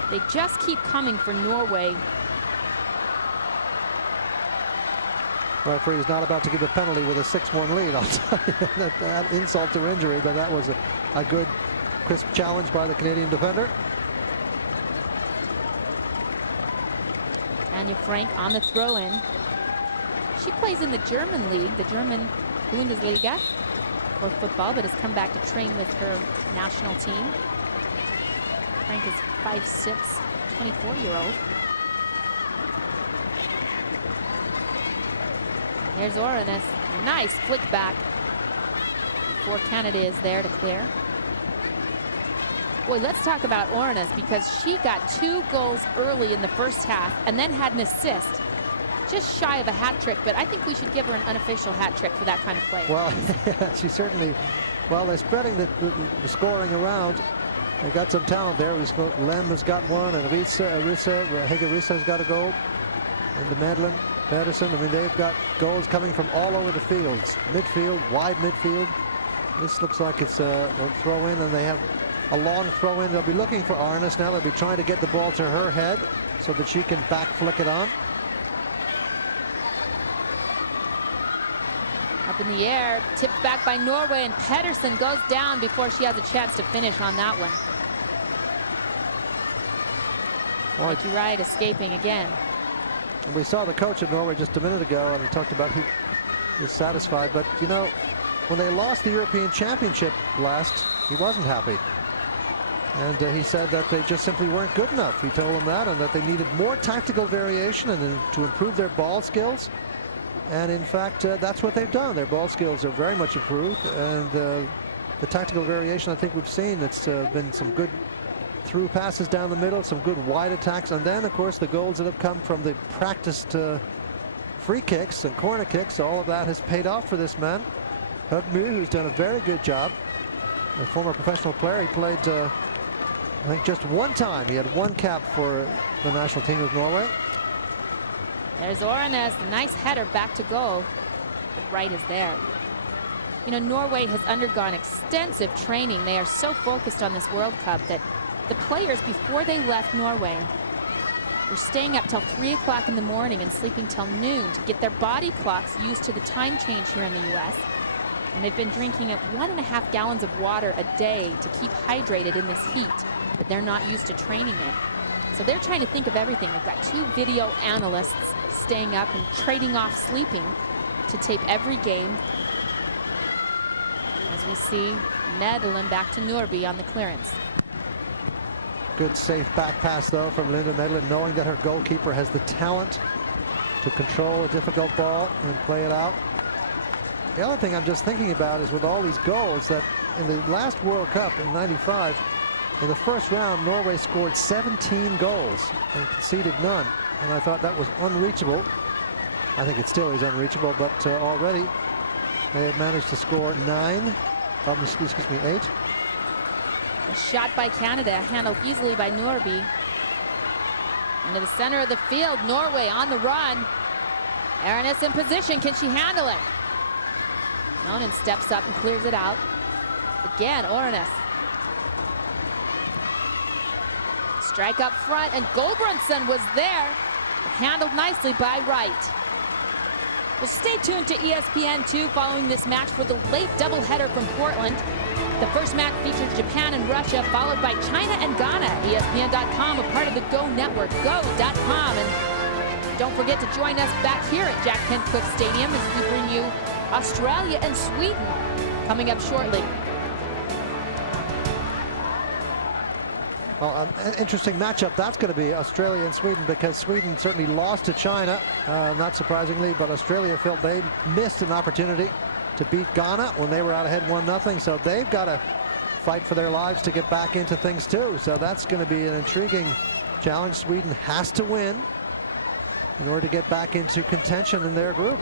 They just keep coming for Norway. Referee is not about to give a penalty with a 6-1 lead. I'll tell you that insult to injury, but that was a good, crisp challenge by the Canadian defender. Anja Frank on the throw-in. She plays in the German league, the German Bundesliga. for football, but has come back to train with her national team. Frank is 5'6", 24-year-old. There's Oranes. Nice flick back before Canada is there to clear. Boy, let's talk about Oranes, because she got 2 goals early in the first half and then had an assist. Just shy of a hat trick, but I think we should give her an unofficial hat trick for that kind of play. Well, she certainly, well, they're spreading the scoring around. They got some talent there. Lem has got one, and Higuerita's got a goal. And the Madeline Pedersen, I mean, they've got goals coming from all over the fields. Midfield, wide midfield. This looks like it's a throw in, and they have a long throw in. They'll be looking for Arnes now. They'll be trying to get the ball to her head so that she can back flick it on. Up in the air, tipped back by Norway, and Pedersen goes down before she has a chance to finish on that one. Mikey Wright escaping again. We saw the coach of Norway just a minute ago, and he talked about he is satisfied. But, you know, when they lost the European Championship last, he wasn't happy. And he said that they just simply weren't good enough. He told them that, and that they needed more tactical variation and to improve their ball skills. And in fact, that's what they've done. Their ball skills are very much improved, and the tactical variation I think we've seen, it's been some good through passes down the middle, some good wide attacks, and then of course the goals that have come from the practiced free kicks and corner kicks. All of that has paid off for this man, Hugmu, who's done a very good job. A former professional player. He played I think just one time. He had 1 cap for the national team of Norway. There's Oranes, a nice header back to goal, but Wright is there. You know, Norway has undergone extensive training. They are so focused on this World Cup that the players, before they left Norway, were staying up till 3 o'clock in the morning and sleeping till noon to get their body clocks used to the time change here in the U.S. And they've been drinking 1.5 gallons of water a day to keep hydrated in this heat, but they're not used to training it. So they're trying to think of everything. They've got 2 video analysts staying up and trading off sleeping to tape every game. As we see Medlin back to Nordby on the clearance. Good safe back pass though from Linda Medlin, knowing that her goalkeeper has the talent to control a difficult ball and play it out. The other thing I'm just thinking about is with all these goals, that in the last World Cup in '95, in the first round, Norway scored 17 goals and conceded none. And I thought that was unreachable. I think it still is unreachable, but already they have managed to score 8. A shot by Canada, handled easily by Nordby. Into the center of the field, Norway on the run. Aranis in position, can she handle it? Onen steps up and clears it out. Again, Oranes. Strike up front, and Gulbrandsen was there, handled nicely by Wright. Well, stay tuned to ESPN2 following this match for the late doubleheader from Portland. The first match features Japan and Russia, followed by China and Ghana. ESPN.com, a part of the Go Network, go.com. And don't forget to join us back here at Jack Kent Cooke Stadium as we bring you Australia and Sweden coming up shortly. Well, an interesting matchup that's going to be, Australia and Sweden, because Sweden certainly lost to China, not surprisingly, but Australia felt they missed an opportunity to beat Ghana when they were out ahead 1-0. So they've got to fight for their lives to get back into things too. So that's going to be an intriguing challenge. Sweden has to win in order to get back into contention in their group.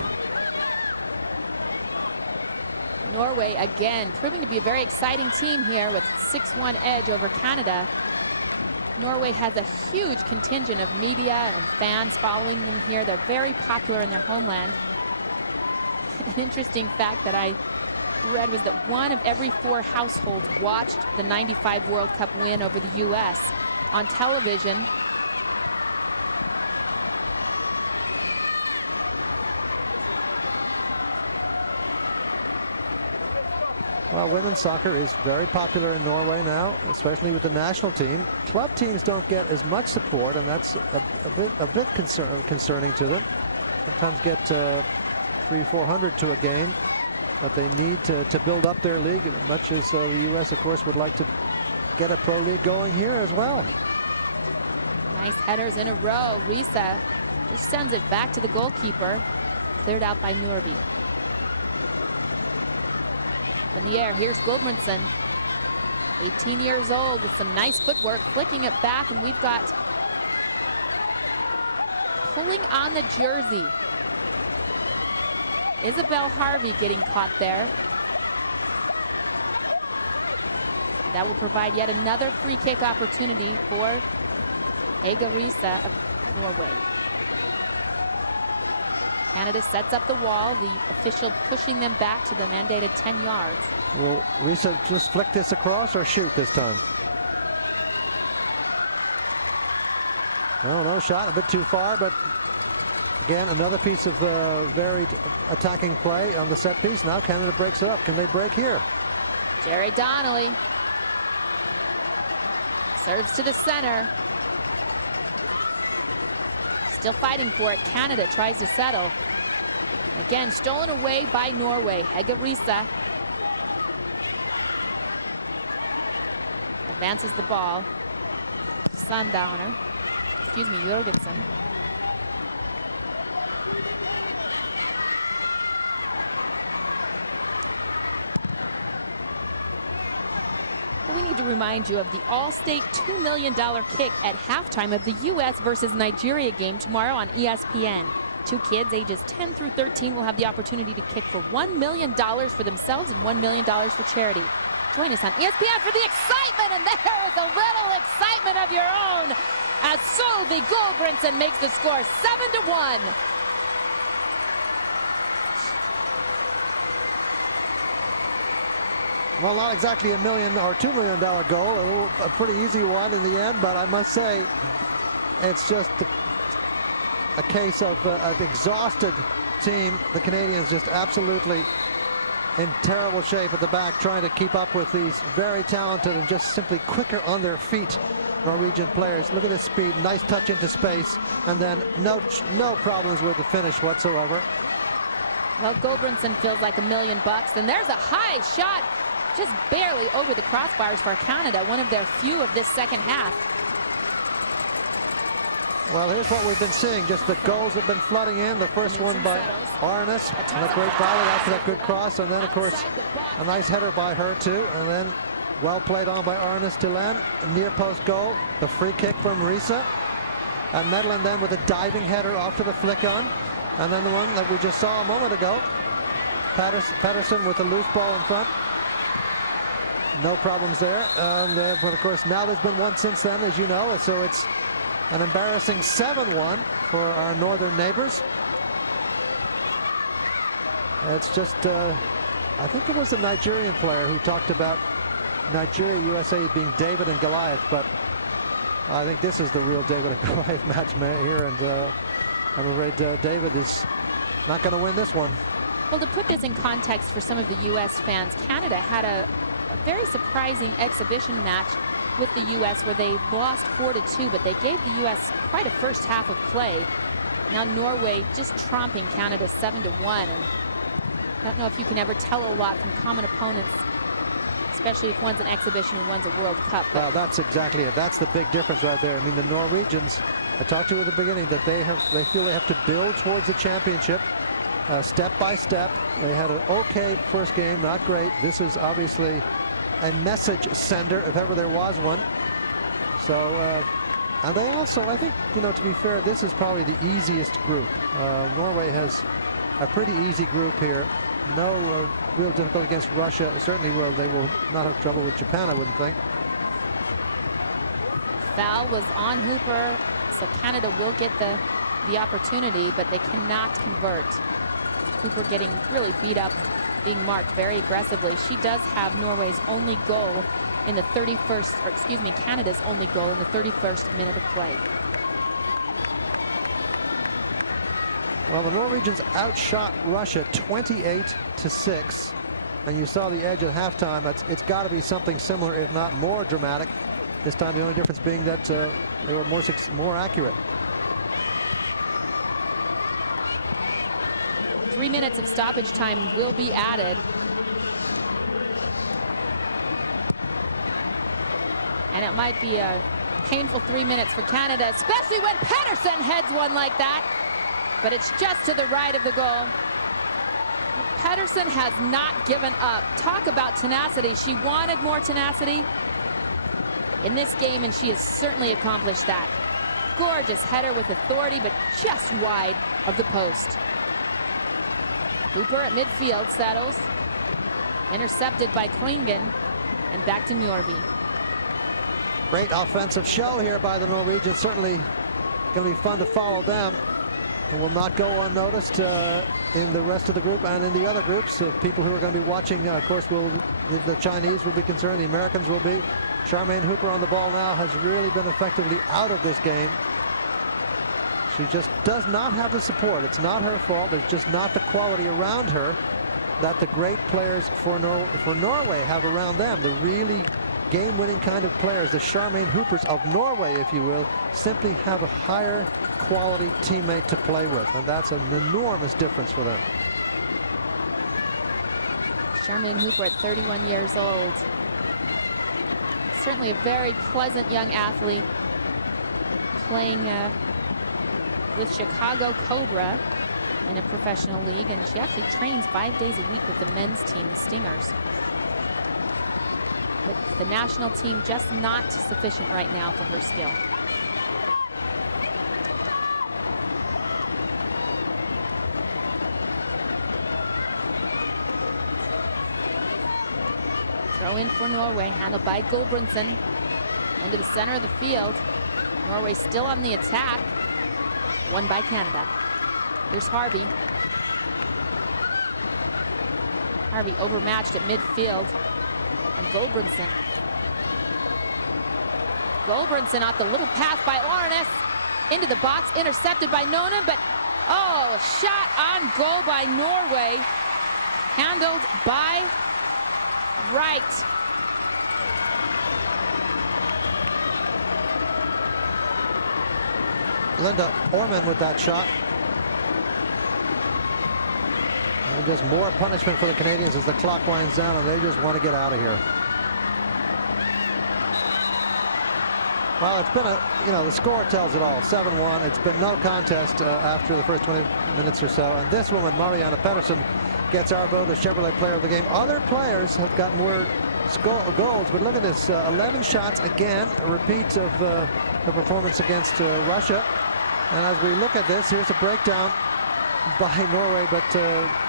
Norway again proving to be a very exciting team here with 6-1 edge over Canada. Norway has a huge contingent of media and fans following them here. They're very popular in their homeland. An interesting fact that I read was that 1 of every 4 households watched the '95 World Cup win over the U.S. on television. Well, women's soccer is very popular in Norway now, especially with the national team. Club teams don't get as much support, and that's a bit concerning to them. Sometimes get 300-400 to a game. but they need to build up their league, much as the U.S., of course, would like to get a pro league going here as well. Nice headers in a row. Risa just sends it back to the goalkeeper. Cleared out by Norby. In the air, here's Gulbrandsen. 18 years old with some nice footwork, flicking it back, and we've got pulling on the jersey. Isabel Harvey getting caught there. That will provide yet another free kick opportunity for Ega Risa of Norway. Canada sets up the wall, the official pushing them back to the mandated 10 yards. Will Risa just flick this across or shoot this time? No shot, a bit too far, but again, another piece of varied attacking play on the set piece. Now Canada breaks it up. Can they break here? Jerry Donnelly serves to the center. Still fighting for it. Canada tries to settle. Again, stolen away by Norway. Hege Risa advances the ball. Sundowner. Excuse me, Jorgensen. We need to remind you of the all-state $2 million kick at halftime of the U.S. versus Nigeria game tomorrow on ESPN. Two kids ages 10 through 13 will have the opportunity to kick for $1 million for themselves and $1 million for charity. Join us on ESPN for the excitement, and there is a little excitement of your own as Solveig Gulbrandsen makes the score 7-1. Well, not exactly $1 million or $2 million goal, a pretty easy one in the end, but I must say it's just a case of an exhausted team. The Canadians just absolutely in terrible shape at the back, trying to keep up with these very talented and just simply quicker on their feet Norwegian players. Look at this speed, nice touch into space, and then no problems with the finish whatsoever. Well, Gulbrandsen feels like $1 million, and there's a high shot just barely over the crossbars for Canada, one of their few of this second half. Well, here's what we've been seeing. Just the goals have been flooding in. The first one by Arnes, and a great volley after that good cross. And then, of course, a nice header by her, too. And then well played on by Arnes to Len. Near post goal. The free kick from Risa. And Medlin then with a diving header off to the flick on. And then the one that we just saw a moment ago. Patterson with the loose ball in front. No problems there. But, of course, now there's been one since then, as you know. So it's an embarrassing 7-1 for our northern neighbors. It's just, I think it was a Nigerian player who talked about Nigeria, USA being David and Goliath, but I think this is the real David and Goliath match here, and I'm afraid David is not going to win this one. Well, to put this in context for some of the U.S. fans, Canada had a very surprising exhibition match with the U.S. where they lost 4-2, but they gave the U.S. quite a first half of play. Now Norway just tromping Canada 7-1, and I don't know if you can ever tell a lot from common opponents, especially if one's an exhibition and one's a World Cup. Well, that's exactly it. That's the big difference right there. I mean, the Norwegians, I talked to you at the beginning, that they feel they have to build towards the championship step by step. They had an okay first game, not great. This is obviously a message sender, if ever there was one. So, and they also, I think, you know, to be fair, this is probably the easiest group. Norway has a pretty easy group here. No real difficulty against Russia. Certainly they will not have trouble with Japan, I wouldn't think. Foul was on Hooper, so Canada will get the opportunity, but they cannot convert. Hooper getting really beat up, being marked very aggressively. She does have Norway's only goal in the 31st, or excuse me, Canada's only goal in the 31st minute of play. Well, the Norwegians outshot Russia 28-6, and you saw the edge at halftime. It's got to be something similar, if not more dramatic. This time, the only difference being that they were more accurate. 3 minutes of stoppage time will be added. And it might be a painful 3 minutes for Canada, especially when Pettersson heads one like that. But it's just to the right of the goal. Pettersson has not given up. Talk about tenacity. She wanted more tenacity in this game, and she has certainly accomplished that. Gorgeous header with authority, but just wide of the post. Hooper at midfield settles. Intercepted by Klingen, and back to Mjorby. Great offensive show here by the Norwegians. Certainly going to be fun to follow them. And will not go unnoticed in the rest of the group and in the other groups. People who are going to be watching, of course, the Chinese will be concerned. The Americans will be. Charmaine Hooper on the ball now has really been effectively out of this game. She just does not have the support. It's not her fault. There's just not the quality around her that the great players for Norway have around them. The really game-winning kind of players, the Charmaine Hoopers of Norway, if you will, simply have a higher quality teammate to play with, and that's an enormous difference for them. Charmaine Hooper at 31 years old. Certainly a very pleasant young athlete, playing with Chicago Cobra in a professional league, and she actually trains 5 days a week with the men's team, the Stingers. But the national team just not sufficient right now for her skill. Throw in for Norway, handled by Gulbrandsen. Into the center of the field. Norway still on the attack. Won by Canada. Here's Harvey. Harvey overmatched at midfield. And Gulbrandsen. Gulbrandsen off the little pass by Ornes. Into the box, intercepted by Nonen, but oh, shot on goal by Norway. Handled by Wright. Linda Orman with that shot. And just more punishment for the Canadians as the clock winds down, and they just want to get out of here. Well, it's been the score tells it all, 7-1. It's been no contest after the first 20 minutes or so. And this woman, Marianne Pettersson, gets our vote as Chevrolet player of the game. Other players have got more goals, but look at this, 11 shots again, a repeat of the performance against Russia. And as we look at this, here's a breakdown by Norway, but